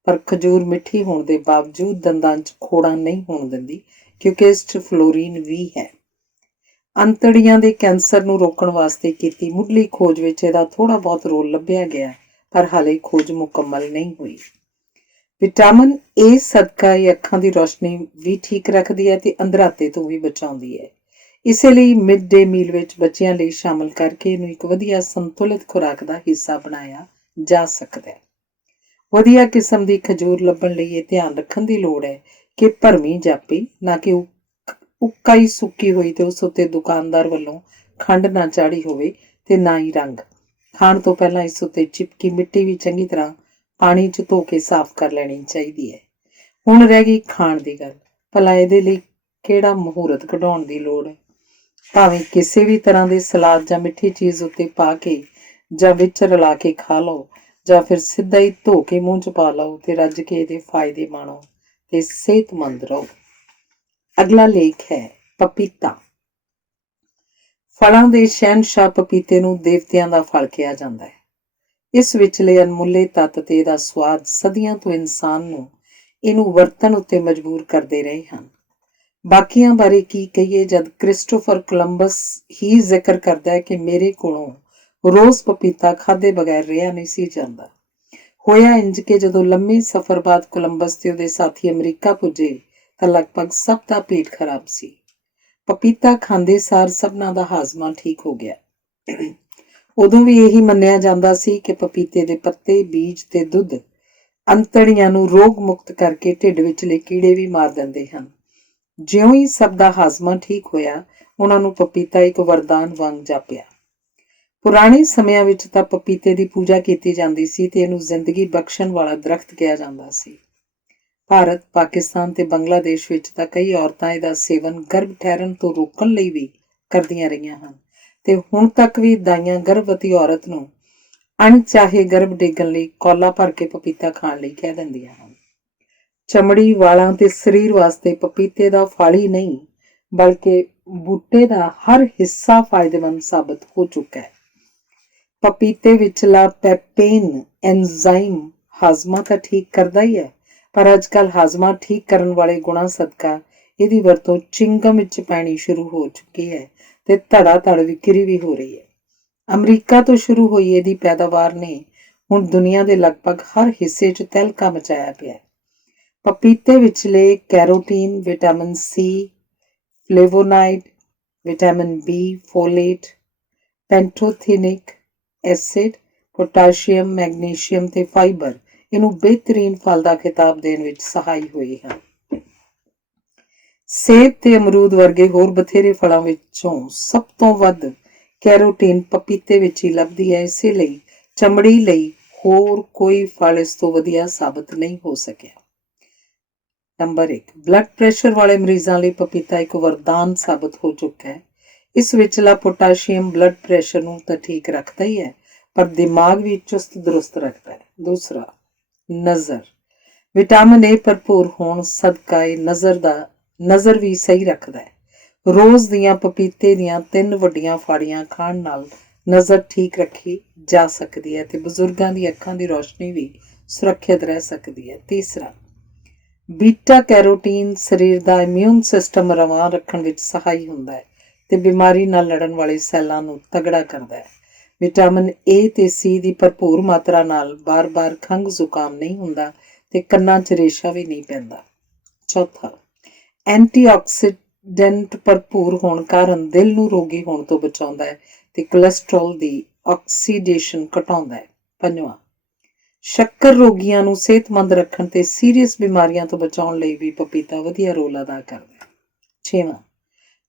ਪਰ ਖਜੂਰ ਮਿੱਠੀ ਹੋਣ ਦੇ ਬਾਵਜੂਦ ਦੰਦਾਂ 'ਚ ਖੋੜਾਂ ਨਹੀਂ ਹੋਣ ਦਿੰਦੀ, ਕਿਉਂਕਿ ਇਸ 'ਚ ਫਲੋਰੀਨ ਵੀ ਹੈ। ਅੰਤੜੀਆਂ ਦੇ ਕੈਂਸਰ ਨੂੰ ਰੋਕਣ ਵਾਸਤੇ ਕੀਤੀ ਮੁੱਢਲੀ ਖੋਜ ਵਿੱਚ ਇਹਦਾ ਥੋੜ੍ਹਾ ਬਹੁਤ ਰੋਲ ਲੱਭਿਆ ਗਿਆ, ਪਰ ਹਾਲੇ ਖੋਜ ਮੁਕੰਮਲ ਨਹੀਂ ਹੋਈ। ਵਿਟਾਮਿਨ A ਸਦਕਾ ਇਹ ਅੱਖਾਂ ਦੀ ਰੋਸ਼ਨੀ ਵੀ ਠੀਕ ਰੱਖਦੀ ਹੈ ਤੇ ਅੰਧਰਾਤੇ ਤੋਂ ਵੀ ਬਚਾਉਂਦੀ ਹੈ। ਇਸੇ ਲਈ ਮਿਡ ਡੇ ਮੀਲ ਵਿੱਚ ਬੱਚਿਆਂ ਲਈ ਸ਼ਾਮਲ ਕਰਕੇ ਇਹਨੂੰ ਇੱਕ ਵਧੀਆ ਸੰਤੁਲਿਤ ਖੁਰਾਕ ਦਾ ਹਿੱਸਾ ਬਣਾਇਆ ਜਾ ਸਕਦਾ ਹੈ। ਵਧੀਆ ਕਿਸਮ ਦੀ ਖਜੂਰ ਲੱਭਣ ਲਈ ਇਹ ਧਿਆਨ ਰੱਖਣ ਦੀ ਲੋੜ ਹੈ ਕਿ ਭਰਮੀ ਜਾਪੇ, ਨਾ ਕਿ ਉੱਕਾਈ ਸੁੱਕੀ ਹੋਈ ਤੇ ਉਸ ਉੱਤੇ ਦੁਕਾਨਦਾਰ ਵੱਲੋਂ ਖੰਡ ਨਾ ਚਾੜੀ ਹੋਵੇ ਤੇ ਨਾ ਹੀ ਰੰਗ। ਖਾਣ ਤੋਂ ਪਹਿਲਾਂ ਇਸ ਉੱਤੇ ਚਿਪਕੀ ਮਿੱਟੀ ਵੀ ਚੰਗੀ ਤਰ੍ਹਾਂ ਪਾਣੀ 'ਚ ਧੋ ਕੇ ਸਾਫ਼ ਕਰ ਲੈਣੀ ਚਾਹੀਦੀ ਹੈ। ਹੁਣ ਰਹਿ ਗਈ ਖਾਣ ਦੀ ਗੱਲ। ਭਲਾ ਇਹਦੇ ਲਈ ਕਿਹੜਾ ਮੁਹੂਰਤ ਕਢਾਉਣ ਦੀ ਲੋੜ ਹੈ? ਭਾਵੇਂ ਕਿਸੇ ਵੀ ਤਰ੍ਹਾਂ ਦੇ ਸਲਾਦ ਜਾਂ ਮਿੱਠੀ ਚੀਜ਼ ਉੱਤੇ ਪਾ ਕੇ ਜਾਂ ਵਿੱਚ ਰਲਾ ਕੇ ਖਾ ਲਓ, ਜਾਂ ਫਿਰ ਸਿੱਧਾ ਹੀ ਧੋ ਕੇ ਮੂੰਹ 'ਚ ਪਾ ਲਓ ਤੇ ਰੱਜ ਕੇ ਇਹਦੇ ਫਾਇਦੇ ਮਾਣੋ ਤੇ ਸਿਹਤਮੰਦ ਰਹੋ। ਅਗਲਾ ਲੇਖ ਹੈ ਪਪੀਤਾ। ਫਲਾਂ ਦੇ ਸ਼ਹਿਨਸ਼ਾਹ ਪਪੀਤੇ ਨੂੰ ਦੇਵਤਿਆਂ ਦਾ ਫਲ ਕਿਹਾ ਜਾਂਦਾ ਹੈ। ਇਸ ਵਿਚਲੇ ਅਣਮੁੱਲੇ ਤੱਤ ਤੇ ਇਹਦਾ ਸਵਾਦ ਸਦੀਆਂ ਤੋਂ ਇਨਸਾਨ ਨੂੰ ਇਹਨੂੰ ਵਰਤਣ ਉੱਤੇ ਮਜਬੂਰ ਕਰਦੇ ਰਹੇ ਹਨ। ਬਾਕੀਆਂ ਬਾਰੇ ਕੀ ਕਹੀਏ, ਜਦ ਕ੍ਰਿਸਟੋਫਰ ਕੋਲੰਬਸ ਹੀ ਜ਼ਿਕਰ ਕਰਦਾ ਹੈ ਕਿ ਮੇਰੇ ਕੋਲੋਂ ਰੋਜ਼ ਪਪੀਤਾ ਖਾਧੇ ਬਗੈਰ ਰਿਹਾ ਨਹੀਂ ਸੀ ਜਾਂਦਾ। ਹੋਇਆ ਇੰਜ ਕਿ ਜਦੋਂ ਲੰਮੇ ਸਫ਼ਰ ਬਾਅਦ ਕੋਲੰਬਸ ਤੇ ਉਹਦੇ ਸਾਥੀ ਅਮਰੀਕਾ ਪੁੱਜੇ ਤਾਂ ਲਗਭਗ ਸਭ ਦਾ ਪੇਟ ਖਰਾਬ ਸੀ। ਪਪੀਤਾ ਖਾਂਦੇ ਸਾਰ ਸਭਨਾਂ ਦਾ ਹਾਜ਼ਮਾ ਠੀਕ ਹੋ ਗਿਆ। ਉਦੋਂ ਵੀ ਇਹੀ ਮੰਨਿਆ ਜਾਂਦਾ ਸੀ ਕਿ ਪਪੀਤੇ ਦੇ ਪੱਤੇ, ਬੀਜ ਤੇ ਦੁੱਧ ਅੰਤੜੀਆਂ ਨੂੰ ਰੋਗ ਮੁਕਤ ਕਰਕੇ ਢਿੱਡ ਵਿਚਲੇ ਕੀੜੇ ਵੀ ਮਾਰ ਦਿੰਦੇ ਹਨ। ਜਿਉਂ ਹੀ ਸਭ ਦਾ ਹਾਜ਼ਮਾ ਠੀਕ ਹੋਇਆ, ਉਹਨਾਂ ਨੂੰ ਪਪੀਤਾ ਇੱਕ ਵਰਦਾਨ ਵਾਂਗ ਜਾਪਿਆ। ਪੁਰਾਣੇ ਸਮਿਆਂ ਵਿੱਚ ਤਾਂ ਪਪੀਤੇ ਦੀ ਪੂਜਾ ਕੀਤੀ ਜਾਂਦੀ ਸੀ ਤੇ ਇਹਨੂੰ ਜ਼ਿੰਦਗੀ ਬਖਸ਼ਣ ਵਾਲਾ ਦਰਖਤ ਕਿਹਾ ਜਾਂਦਾ ਸੀ। ਭਾਰਤ, ਪਾਕਿਸਤਾਨ ਤੇ ਬੰਗਲਾਦੇਸ਼ ਵਿੱਚ ਤਾਂ ਕਈ ਔਰਤਾਂ ਇਹਦਾ ਸੇਵਨ ਗਰਭ ਠਹਿਰਨ ਤੋਂ ਰੋਕਣ ਲਈ ਵੀ ਕਰਦੀਆਂ ਰਹੀਆਂ ਹਨ ਤੇ ਹੁਣ ਤੱਕ ਵੀ ਦਾਈਆਂ ਗਰਭਵਤੀ ਔਰਤ ਨੂੰ ਅਣਚਾਹੇ ਗਰਭ ਡੇਗਣ ਲਈ ਕੌਲਾ ਭਰ ਕੇ ਪਪੀਤਾ ਖਾਣ ਲਈ ਕਹਿ ਦਿੰਦੀਆਂ ਹਨ। ਚਮੜੀ, ਵਾਲਾਂ ਤੇ ਸਰੀਰ ਵਾਸਤੇ ਪਪੀਤੇ ਦਾ ਫਲ ਹੀ ਨਹੀਂ, ਬਲਕਿ ਬੂਟੇ ਦਾ ਹਰ ਹਿੱਸਾ ਫਾਇਦੇਮੰਦ ਸਾਬਤ ਹੋ ਚੁੱਕਾ ਹੈ। ਪਪੀਤੇ ਵਿਚਲਾ ਪੈਪੇਨ ਐਨਜ਼ਾਈਮ ਹਾਜ਼ਮਾ ਤਾਂ ਠੀਕ ਕਰਦਾ ਹੀ ਹੈ, ਪਰ ਅੱਜ ਕੱਲ੍ਹ ਹਾਜ਼ਮਾ ਠੀਕ ਕਰਨ ਵਾਲੇ ਗੁਣਾਂ ਸਦਕਾ ਇਹਦੀ ਵਰਤੋਂ ਚਿੰਗਮ ਵਿੱਚ ਪੈਣੀ ਸ਼ੁਰੂ ਹੋ ਚੁੱਕੀ ਹੈ ਤੇ ਧੜਾ-ਧੜ ਵਿਕਰੀ ਵੀ ਹੋ ਰਹੀ ਹੈ। ਅਮਰੀਕਾ ਤੋਂ ਸ਼ੁਰੂ ਹੋਈ ਇਹਦੀ ਪੈਦਾਵਾਰ ਨੇ ਹੁਣ ਦੁਨੀਆ ਦੇ ਲਗਭਗ ਹਰ ਹਿੱਸੇ 'ਚ ਤਹਿਲਕਾ ਮਚਾਇਆ ਪਿਆ ਹੈ। ਪਪੀਤੇ ਵਿਚਲੇ carotene, vitamin C, flavonoid, vitamin B, folate, pantothenic acid, potassium, magnesium ਤੇ ਫਾਈਬਰ ਇਹਨੂੰ ਬਿਹਤਰੀਨ ਫਲ ਦਾ ਖਿਤਾਬ ਦੇਣ ਵਿੱਚ ਸਹਾਈ ਹੋਏ ਹਨ। ਸੇਬ ਤੇ ਅਮਰੂਦ ਵਰਗੇ ਹੋਰ ਬਥੇਰੇ ਫਲਾਂ ਵਿੱਚੋਂ ਸਭ ਤੋਂ ਵੱਧ ਕੈਰੋਟੀਨ ਪਪੀਤੇ ਵਿੱਚ ਹੀ ਲੱਭਦੀ ਹੈ। ਇਸੇ ਲਈ ਚਮੜੀ ਲਈ ਹੋਰ ਕੋਈ ਫਲ ਇਸ ਤੋਂ ਵਧੀਆ ਸਾਬਤ ਨਹੀਂ ਹੋ ਸਕਿਆ। ਨੰਬਰ 1, ਬਲੱਡ ਪ੍ਰੈਸ਼ਰ ਵਾਲੇ ਮਰੀਜ਼ਾਂ ਲਈ ਪਪੀਤਾ ਇੱਕ ਵਰਦਾਨ ਸਾਬਤ ਹੋ ਚੁੱਕਾ ਹੈ। ਇਸ ਵਿਚਲਾ ਪੋਟਾਸ਼ੀਅਮ ਬਲੱਡ ਪ੍ਰੈਸ਼ਰ ਨੂੰ ਤਾਂ ਠੀਕ ਰੱਖਦਾ ਹੀ ਹੈ, ਪਰ ਦਿਮਾਗ ਵੀ ਚੁਸਤ ਦਰੁਸਤ ਰੱਖਦਾ ਹੈ। ਦੂਸਰਾ, ਨਜ਼ਰ। ਵਿਟਾਮਿਨ ਏ ਭਰਪੂਰ ਹੋਣ ਸਦਕਾ ਇਹ ਨਜ਼ਰ ਵੀ ਸਹੀ ਰੱਖਦਾ ਹੈ। ਰੋਜ਼ ਦੀਆਂ ਪਪੀਤੇ ਦੀਆਂ 3 ਵੱਡੀਆਂ ਫਾੜੀਆਂ ਖਾਣ ਨਾਲ ਨਜ਼ਰ ਠੀਕ ਰੱਖੀ ਜਾ ਸਕਦੀ ਹੈ ਤੇ ਬਜ਼ੁਰਗਾਂ ਦੀ ਅੱਖਾਂ ਦੀ ਰੋਸ਼ਨੀ ਵੀ ਸੁਰੱਖਿਅਤ ਰਹਿ ਸਕਦੀ ਹੈ। ਤੀਸਰਾ, ਬੀਟਾ ਕੈਰੋਟੀਨ ਸਰੀਰ ਦਾ ਇਮਿਊਨ ਸਿਸਟਮ ਰਵਾਂ ਰੱਖਣ ਵਿੱਚ ਸਹਾਈ ਹੁੰਦਾ ਹੈ ਤੇ ਬਿਮਾਰੀ ਨਾਲ ਲੜਨ ਵਾਲੇ ਸੈੱਲਾਂ ਨੂੰ ਤਗੜਾ ਕਰਦਾ ਹੈ। ਵਿਟਾਮਿਨ ਏ ਤੇ ਸੀ ਦੀ ਭਰਪੂਰ ਮਾਤਰਾ ਨਾਲ ਬਾਰ-ਬਾਰ ਖੰਘ ਜ਼ੁਕਾਮ ਨਹੀਂ ਹੁੰਦਾ ਤੇ ਕੰਨਾਂ 'ਚ ਰੇਸ਼ਾ ਵੀ ਨਹੀਂ ਪੈਂਦਾ। ਚੌਥਾ, ਐਂਟੀਆਕਸੀਡੈਂਟ ਭਰਪੂਰ ਹੋਣ ਕਾਰਨ ਦਿਲ ਨੂੰ ਰੋਗੀ ਹੋਣ ਤੋਂ ਬਚਾਉਂਦਾ ਹੈ ਤੇ ਕੋਲੈਸਟਰੋਲ ਦੀ ਆਕਸੀਡੇਸ਼ਨ ਘਟਾਉਂਦਾ ਹੈ। ਪੰਜਵਾਂ, ਸ਼ੱਕਰ ਰੋਗੀਆਂ ਨੂੰ ਸਿਹਤਮੰਦ ਰੱਖਣ ਤੇ ਸੀਰੀਅਸ ਬਿਮਾਰੀਆਂ ਤੋਂ ਬਚਾਉਣ ਲਈ ਵੀ ਪਪੀਤਾ ਵਧੀਆ ਰੋਲ ਅਦਾ ਕਰਦਾ ਹੈ। ਛੇਵਾਂ,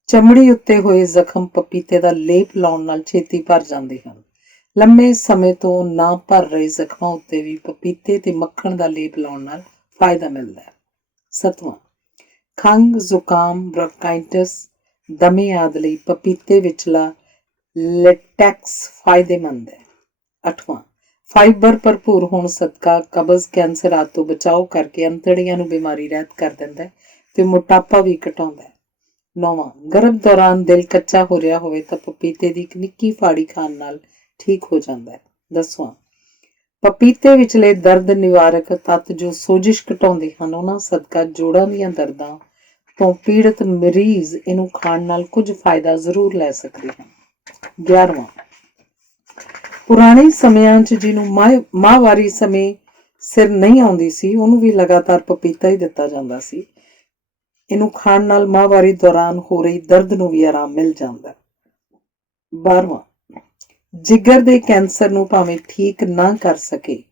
ਚਮੜੀ ਉੱਤੇ ਹੋਏ ਜ਼ਖਮ ਪਪੀਤੇ ਦਾ ਲੇਪ ਲਾਉਣ ਨਾਲ ਛੇਤੀ ਭਰ ਜਾਂਦੇ ਹਨ। ਲੰਮੇ ਸਮੇਂ ਤੋਂ ਨਾ ਭਰ ਰਹੇ ਜ਼ਖਮਾਂ ਉੱਤੇ ਵੀ ਪਪੀਤੇ ਤੇ ਮੱਖਣ ਦਾ ਲੇਪ ਲਾਉਣ ਨਾਲ ਫਾਇਦਾ ਮਿਲਦਾ ਹੈ। ਸੱਤਵਾਂ, ਖੰਘ, ਜ਼ੁਕਾਮ, ਬ੍ਰੌਂਕਾਈਟਿਸ, ਦਮੇ ਆਦਿ ਲਈ ਪਪੀਤੇ ਵਿਚਲਾ ਲੈਟੈਕਸ ਫਾਇਦੇਮੰਦ ਹੈ। ਅੱਠਵਾਂ, ਫਾਈਬਰ ਭਰਪੂਰ ਹੋਣ ਸਦਕਾ ਕਬਜ਼, ਕੈਂਸਰ ਆਦਿ ਤੋਂ ਬਚਾਓ ਕਰਕੇ ਅੰਤੜੀਆਂ ਨੂੰ ਬਿਮਾਰੀ ਰਹਿਤ ਕਰ ਦਿੰਦਾ ਹੈ ਤੇ ਮੋਟਾਪਾ ਵੀ ਘਟਾਉਂਦਾ ਹੈ। ਨੌਵਾਂ, ਗਰਭ ਦੌਰਾਨ ਦਿਲ ਕੱਚਾ ਹੋ ਰਿਹਾ ਹੋਵੇ ਤਾਂ ਪਪੀਤੇ ਦੀ ਇੱਕ ਨਿੱਕੀ ਫਾੜੀ ਖਾਣ ਨਾਲ ਠੀਕ ਹੋ ਜਾਂਦਾ ਹੈ। 10ਵਾਂ, ਪਪੀਤੇ ਵਿਚਲੇ ਦਰਦ ਨਿਵਾਰਕ ਤੱਤ ਜੋ ਸੋਜਿਸ਼ ਘਟਾਉਂਦੇ ਹਨ, ਉਹਨਾਂ ਸਦਕਾ ਜੋੜਾਂ ਦੀਆਂ ਦਰਦਾਂ ਤੋਂ ਪੀੜਤ ਮਰੀਜ਼ ਇਹਨੂੰ ਖਾਣ ਨਾਲ ਕੁਝ ਫਾਇਦਾ ਜ਼ਰੂਰ ਲੈ ਸਕਦੇ ਹਨ। 11ਵਾਂ, ਪੁਰਾਣੇ ਸਮਿਆਂ 'ਚ ਜਿਹਨੂੰ ਮਾਹਵਾਰੀ ਸਮੇਂ ਸਿਰ ਨਹੀਂ ਆਉਂਦੀ ਸੀ, ਉਹਨੂੰ ਵੀ ਲਗਾਤਾਰ ਪਪੀਤਾ ਹੀ ਦਿੱਤਾ ਜਾਂਦਾ ਸੀ। ਇਹਨੂੰ ਖਾਣ ਨਾਲ ਮਾਹਵਾਰੀ ਦੌਰਾਨ ਹੋ ਰਹੀ ਦਰਦ ਨੂੰ ਵੀ ਆਰਾਮ ਮਿਲ ਜਾਂਦਾ। 12ਵਾਂ, ਜਿਗਰ ਦੇ ਕੈਂਸਰ ਨੂੰ ਭਾਵੇਂ ਠੀਕ ਨਾ ਕਰ ਸਕੇ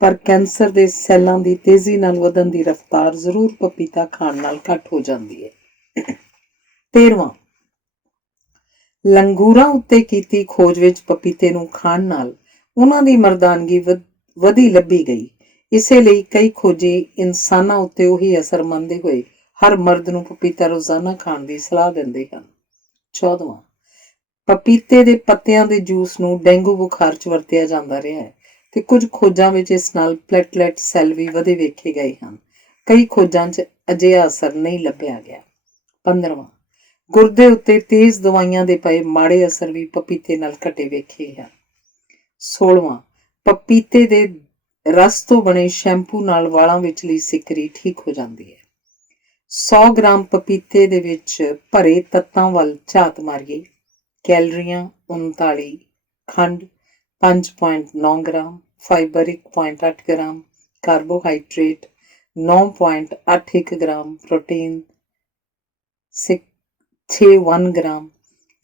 ਪਰ ਕੈਂਸਰ ਦੇ ਸੈੱਲਾਂ ਦੀ ਤੇਜ਼ੀ ਨਾਲ ਵਧਣ ਦੀ ਰਫ਼ਤਾਰ ਜ਼ਰੂਰ ਪਪੀਤਾ ਖਾਣ ਨਾਲ ਘੱਟ ਹੋ ਜਾਂਦੀ ਹੈ। 13ਵਾਂ, ਲੰਗੂਰਾਂ ਉੱਤੇ ਕੀਤੀ ਖੋਜ ਵਿੱਚ ਪਪੀਤੇ ਨੂੰ ਖਾਣ ਨਾਲ ਉਹਨਾਂ ਦੀ ਮਰਦਾਨਗੀ ਵਧੀ ਲੱਭੀ ਗਈ। ਇਸੇ ਲਈ ਕਈ ਖੋਜੀ ਇਨਸਾਨਾਂ ਉੱਤੇ ਉਹੀ ਅਸਰ ਮੰਨਦੇ ਹੋਏ ਹਰ ਮਰਦ ਨੂੰ ਪਪੀਤਾ ਰੋਜ਼ਾਨਾ ਖਾਣ ਦੀ ਸਲਾਹ ਦਿੰਦੇ ਹਨ। 14ਵਾਂ, ਪਪੀਤੇ ਦੇ ਪੱਤਿਆਂ ਦੇ ਜੂਸ ਨੂੰ ਡੇਂਗੂ ਬੁਖਾਰ 'ਚ ਵਰਤਿਆ ਜਾਂਦਾ ਰਿਹਾ ਹੈ ਤੇ ਕੁਝ ਖੋਜਾਂ ਵਿੱਚ ਇਸ ਨਾਲ ਪਲੇਟਲੈਟ ਸੈੱਲ ਵੀ ਵਧੇ ਵੇਖੇ ਗਏ ਹਨ। ਕਈ ਖੋਜਾਂ 'ਚ ਅਜਿਹਾ ਅਸਰ ਨਹੀਂ ਲੱਭਿਆ ਗਿਆ। 15ਵਾਂ, ਗੁਰਦੇ ਉੱਤੇ ਤੇਜ਼ ਦਵਾਈਆਂ ਦੇ ਪਏ ਮਾੜੇ ਅਸਰ ਵੀ ਪਪੀਤੇ ਨਾਲ ਘਟੇ ਵੇਖੇ ਹਨ। 16ਵਾਂ, ਪਪੀਤੇ ਦੇ ਰਸ ਤੋਂ ਬਣੇ ਸ਼ੈਂਪੂ ਨਾਲ ਵਾਲਾਂ ਵਿਚਲੀ ਸਿਕਰੀ ਠੀਕ ਹੋ ਜਾਂਦੀ ਹੈ। 100 ਗ੍ਰਾਮ ਪਪੀਤੇ ਦੇ ਵਿੱਚ ਭਰੇ ਤੱਤਾਂ ਵੱਲ ਝਾਤ ਮਾਰੀਏ। ਕੈਲਰੀਆਂ 39, ਖੰਡ 5.9 gram, fibre 1.8 gram, carbohydrate 9.81 gram, protein 61 gram,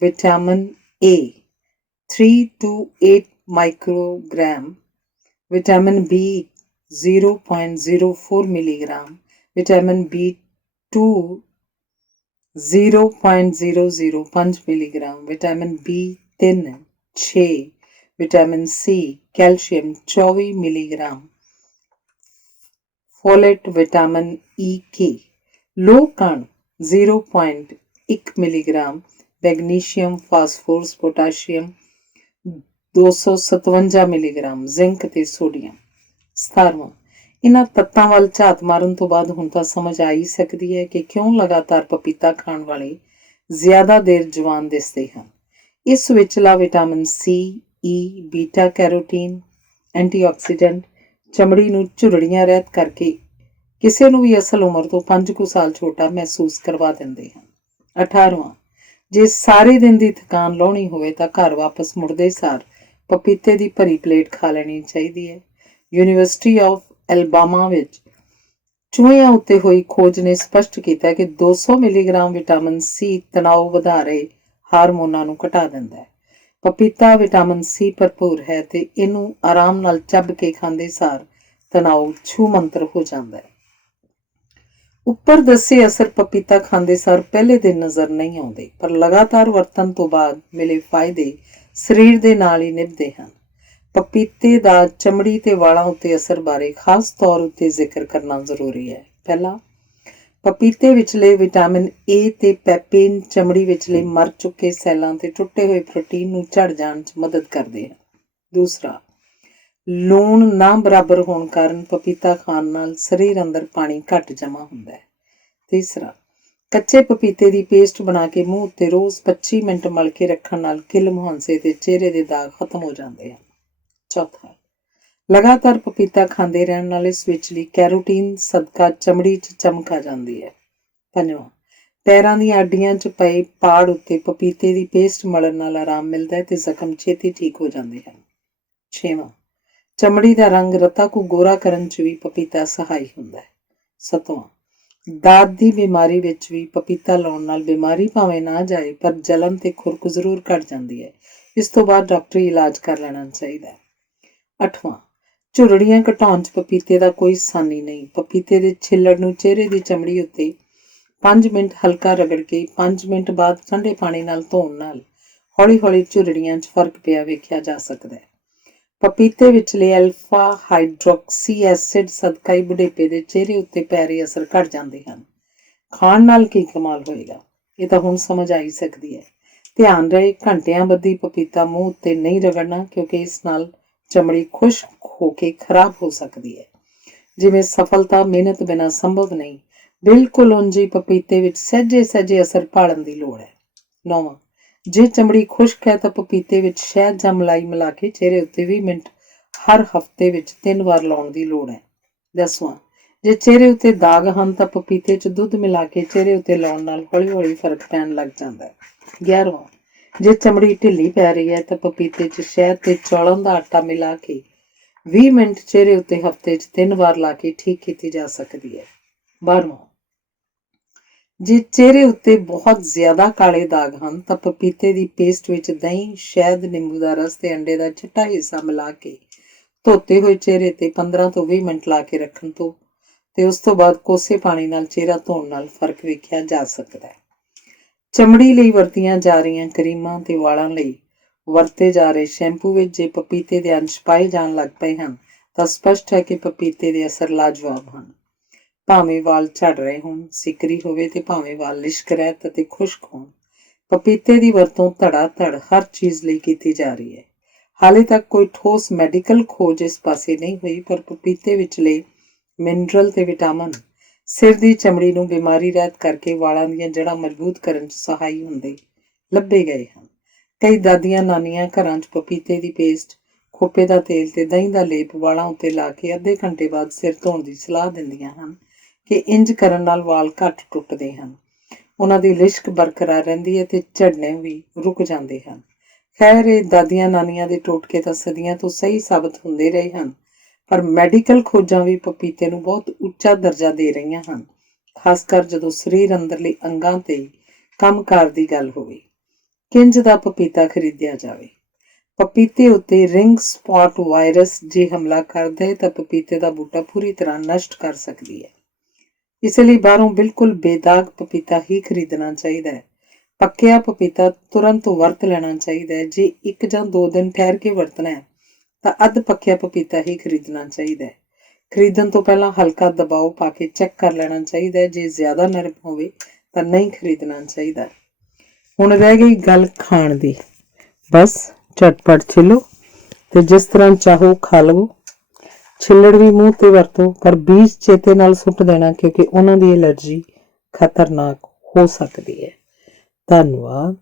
vitamin A 3 to 8 microgram, vitamin B 0.04 milligram, vitamin B2 0.005 milligram, vitamin B3 6, vitamin C, calcium 24 milligram, folate, vitamin E, ਲੋਹ ਕਣ 0.1 milligram, magnesium, phosphorus, potassium 257 milligram, zinc ਤੇ sodium. 17ਵਾਂ, ਇਹਨਾਂ ਤੱਤਾਂ ਵੱਲ ਝਾਤ ਮਾਰਨ ਤੋਂ ਬਾਅਦ ਹੁਣ ਤਾਂ ਸਮਝ ਆ ਹੀ ਸਕਦੀ ਹੈ ਕਿ ਕਿਉਂ ਲਗਾਤਾਰ ਪਪੀਤਾ ਖਾਣ ਵਾਲੇ ਜ਼ਿਆਦਾ ਦੇਰ ਜਵਾਨ ਦਿਸਦੇ ਹਨ। ਇਸ ਵਿਚਲਾ ਵਿਟਾਮਿਨ ਸੀ, ਈ, ਬੀਟਾ ਕੈਰੋਟੀਨ, ਐਂਟੀਆਕਸੀਡੈਂਟ ਚਮੜੀ ਨੂੰ ਝੁਰੜੀਆਂ ਰਹਿਤ ਕਰਕੇ ਕਿਸੇ ਨੂੰ ਵੀ ਅਸਲ ਉਮਰ ਤੋਂ 5 ਕੁ ਸਾਲ ਛੋਟਾ ਮਹਿਸੂਸ ਕਰਵਾ ਦਿੰਦੇ ਹਨ। 18ਵਾਂ, ਜੇ ਸਾਰੇ ਦਿਨ ਦੀ ਥਕਾਨ ਲਾਉਣੀ ਹੋਵੇ ਤਾਂ ਘਰ ਵਾਪਸ ਮੁੜਦੇ ਸਾਰ ਪਪੀਤੇ ਦੀ ਭਰੀ ਪਲੇਟ ਖਾ ਲੈਣੀ ਚਾਹੀਦੀ ਹੈ। ਯੂਨੀਵਰਸਿਟੀ ਆਫ ਐਲਬਾਮਾ ਵਿੱਚ ਚੂਹਿਆਂ ਉੱਤੇ ਹੋਈ ਖੋਜ ਨੇ ਸਪਸ਼ਟ ਕੀਤਾ ਕਿ 200 ਮਿਲੀਗ੍ਰਾਮ ਵਿਟਾਮਿਨ ਸੀ ਤਣਾਅ ਵਧਾ ਰਹੇ ਹਾਰਮੋਨਾਂ ਨੂੰ ਘਟਾ ਦਿੰਦਾ ਹੈ। ਪਪੀਤਾ ਵਿਟਾਮਿਨ ਸੀ ਭਰਪੂਰ ਹੈ ਤੇ ਇਹਨੂੰ ਆਰਾਮ ਨਾਲ ਚੱਬ ਕੇ ਖਾਂਦੇ ਸਾਰ ਤਣਾਅ ਛੂ ਮੰਤਰ ਹੋ ਜਾਂਦਾ ਹੈ। ਉੱਪਰ ਦੱਸੇ ਅਸਰ ਪਪੀਤਾ ਖਾਂਦੇ ਸਾਰ ਪਹਿਲੇ ਦਿਨ ਨਜ਼ਰ ਨਹੀਂ ਆਉਂਦੇ ਪਰ ਲਗਾਤਾਰ ਵਰਤਣ ਤੋਂ ਬਾਅਦ ਮਿਲੇ ਫਾਇਦੇ ਸਰੀਰ ਦੇ ਨਾਲ ਹੀ ਨਿਭਦੇ ਹਨ। ਪਪੀਤੇ ਦਾ ਚਮੜੀ ਤੇ ਵਾਲਾਂ ਉੱਤੇ ਅਸਰ ਬਾਰੇ ਖਾਸ ਤੌਰ ਉੱਤੇ ਜ਼ਿਕਰ ਕਰਨਾ ਜ਼ਰੂਰੀ ਹੈ। ਪਹਿਲਾ, ਪਪੀਤੇ ਵਿਚਲੇ ਵਿਟਾਮਿਨ ਏ ਤੇ ਪੈਪੇਨ ਚਮੜੀ ਵਿਚਲੇ ਮਰ ਚੁੱਕੇ ਸੈੱਲਾਂ ਤੇ ਟੁੱਟੇ ਹੋਏ ਪ੍ਰੋਟੀਨ ਨੂੰ ਝੜ ਜਾਣ 'ਚ ਮਦਦ ਕਰਦੇ ਹਨ। दूसरा, लूण ना बराबर होने कारण पपीता खाण नाल शरीर अंदर पानी घट जमा हुंदा है। तीसरा, कच्चे पपीते की पेस्ट बना के मूँह उत्ते रोज़ 25 मिनट मल के रखण नाल किल मुहांसे ते चेहरे के दाग खत्म हो जाते हैं। चौथा, लगातार पपीता खांदे रहण नाल इस विचली कैरोटीन सदका चमड़ी 'ਚ चमक आ जाती है। पंजवां, पैरां ਦੀਆਂ ਅੱਡੀਆਂ 'ਚ ਪਏ ਪਾੜ ਉੱਤੇ ਪਪੀਤੇ ਦੀ ਪੇਸਟ ਮਲਣ ਨਾਲ ਆਰਾਮ ਮਿਲਦਾ ਹੈ ਤੇ ਜ਼ਖਮ ਛੇਤੀ ਠੀਕ ਹੋ ਜਾਂਦੇ ਹਨ। ਛੇਵਾਂ, ਚਮੜੀ ਦਾ ਰੰਗ ਰਤਾ ਨੂੰ ਗੋਰਾ ਕਰਨ 'ਚ ਵੀ ਪਪੀਤਾ ਸਹਾਈ ਹੁੰਦਾ ਹੈ। ਸੱਤਵਾਂ, दांत की बीमारी विच भी पपीता लाउण नाल बीमारी भावें ना जाए पर जलन ते खुरक जरूर घट जाती है। इस तो बाद डॉक्टरी इलाज कर लेना चाहिए। अठवां, झुरड़ियां घटाउण च पपीते का कोई सानी नहीं। पपीते के छिल्लड़ नूं चेहरे की चमड़ी उत्ते 5 मिनट हल्का रगड़ के 5 मिनट बाद ठंडे पानी नाल धोण नाल हौली हौली झुरड़ियां 'ਚ फर्क पिया वेख्या जा सकता है। पपीते विचले अल्फा हाइड्रोक्सी एसिड सदका ही बुढ़ेपे के चेहरे उत्ते पैरे असर घट जाते हैं। खाण नाल की कमाल होएगा, ये तो हुण समझ आई सकती है। ध्यान रहे, घंटियां बधी पपीता मूँह उत्ते नहीं रगड़ना क्योंकि इस नाल चमड़ी खुश्क होके खराब हो सकती है। जिवें सफलता मेहनत बिना संभव नहीं, बिल्कुल उंज ही पपीते विच सहजे सहजे असर भालण दी लोड़ है। 9वां, जे चमड़ी खुश्क है तो पपीते विच शहद जां मलाई मिला के चेहरे उत्ते 20 मिनट हर हफ्ते विच 3 वार लाउण दी लोड़ है। 10वां, जे चेहरे उत्ते दाग हन तो पपीते 'ਚ दुध मिला के चेहरे उत्ते लाउण नाल हौली हौली फर्क पैण लग जाता है। 11वां, जे चमड़ी ढिल्ली पै रही है तो पपीते 'ਚ शहद ते चौलों का आटा मिला के 20 मिनट चेहरे उत्ते हफ्ते 'ਚ 3 वार ला के ठीक की जा सकती है। 12वां, जे चेहरे उत्ते बहुत ज्यादा काले दाग हैं तो पपीते की पेस्ट विच दही, शहद, नींबू का रस ते अंडे का चिट्टा हिस्सा मिला के धोते हुए चेहरे ते 15 तो 20 मिनट ला के रखण तो ते उस तो बाद कोसे पानी नाल चेहरा धोण नाल फर्क वेख्या जा सकता है। चमड़ी लई वरतियां जा रही क्रीमां ते वालां लई वरते जा रहे शैंपू विच जे पपीते के अंश पाए जाण लग पए हन तां स्पष्ट है कि पपीते के असर लाजवाब हैं। भावें वाल झड़ रहे होण, सिकरी होवे ते भावें वाल लिश्क रहत ते खुश्क होण, पपीते की वरतों धड़ा धड़ हर चीज़ लई कीती जा रही है। हाले तक कोई ठोस मैडिकल खोज इस पासे नहीं हुई पर पपीते विचले मिनरल ते विटामिन सिर की चमड़ी नूं बीमारी रहत करके वालां दीयां जड़ां मजबूत करन च सहाई हुंदे ਲੱਭੇ गए हैं। कई दादियां नानियां घरां 'ਚ पपीते की पेस्ट, खोपे का तेल ते दही का लेप वालां उत्ते ला के अद्धे घंटे बाद सिर धोण की सलाह दिंदियां हन कि इंज करन नाल वाल घट टुटदे हन, उन्हां दी लिश्क बरकरार रहिंदी है ते झड़ने भी रुक जाते हैं। खैर ये दादियां नानियां दे टोटके तां सदियां तो सही साबित हुंदे रहे हैं पर मैडिकल खोजां भी पपीते नूं बहुत उच्चा दर्जा दे रहीआं हन, खासकर जदों सरीर अंदरले अंगां ते कंमकार दी गल होवे। किंज दा पपीता खरीदिया जावे। पपीते उत्ते रिंग स्पॉट वायरस जे हमला करदा है तां पपीते दा बूटा पूरी तरह नष्ट कर सकदी है। इसलिए बाहरों बिल्कुल बेदाग पपीता ही खरीदना चाहिए है। पक्किया पपीता तुरंत वरत लेना चाहिए है। जे 1 ਜਾਂ 2 दिन ठहर के वरतना है तो अध पक्किया पपीता ही खरीदना चाहिए है। खरीदण तो पहला हल्का दबाव पा के चेक कर लेना चाहिए है। जे ज्यादा नरम होवे तो नहीं खरीदना चाहिए। हुण रह गई गल खाण दी। बस झटपट छिलो ते जिस तरह चाहो खा लवो। छिल्लड़ भी मूँह ते वरतो पर बीज चेते नाल सुੱਟ देना क्योंकि उन्हां दी एलर्जी खतरनाक हो सकती है। धन्यवाद।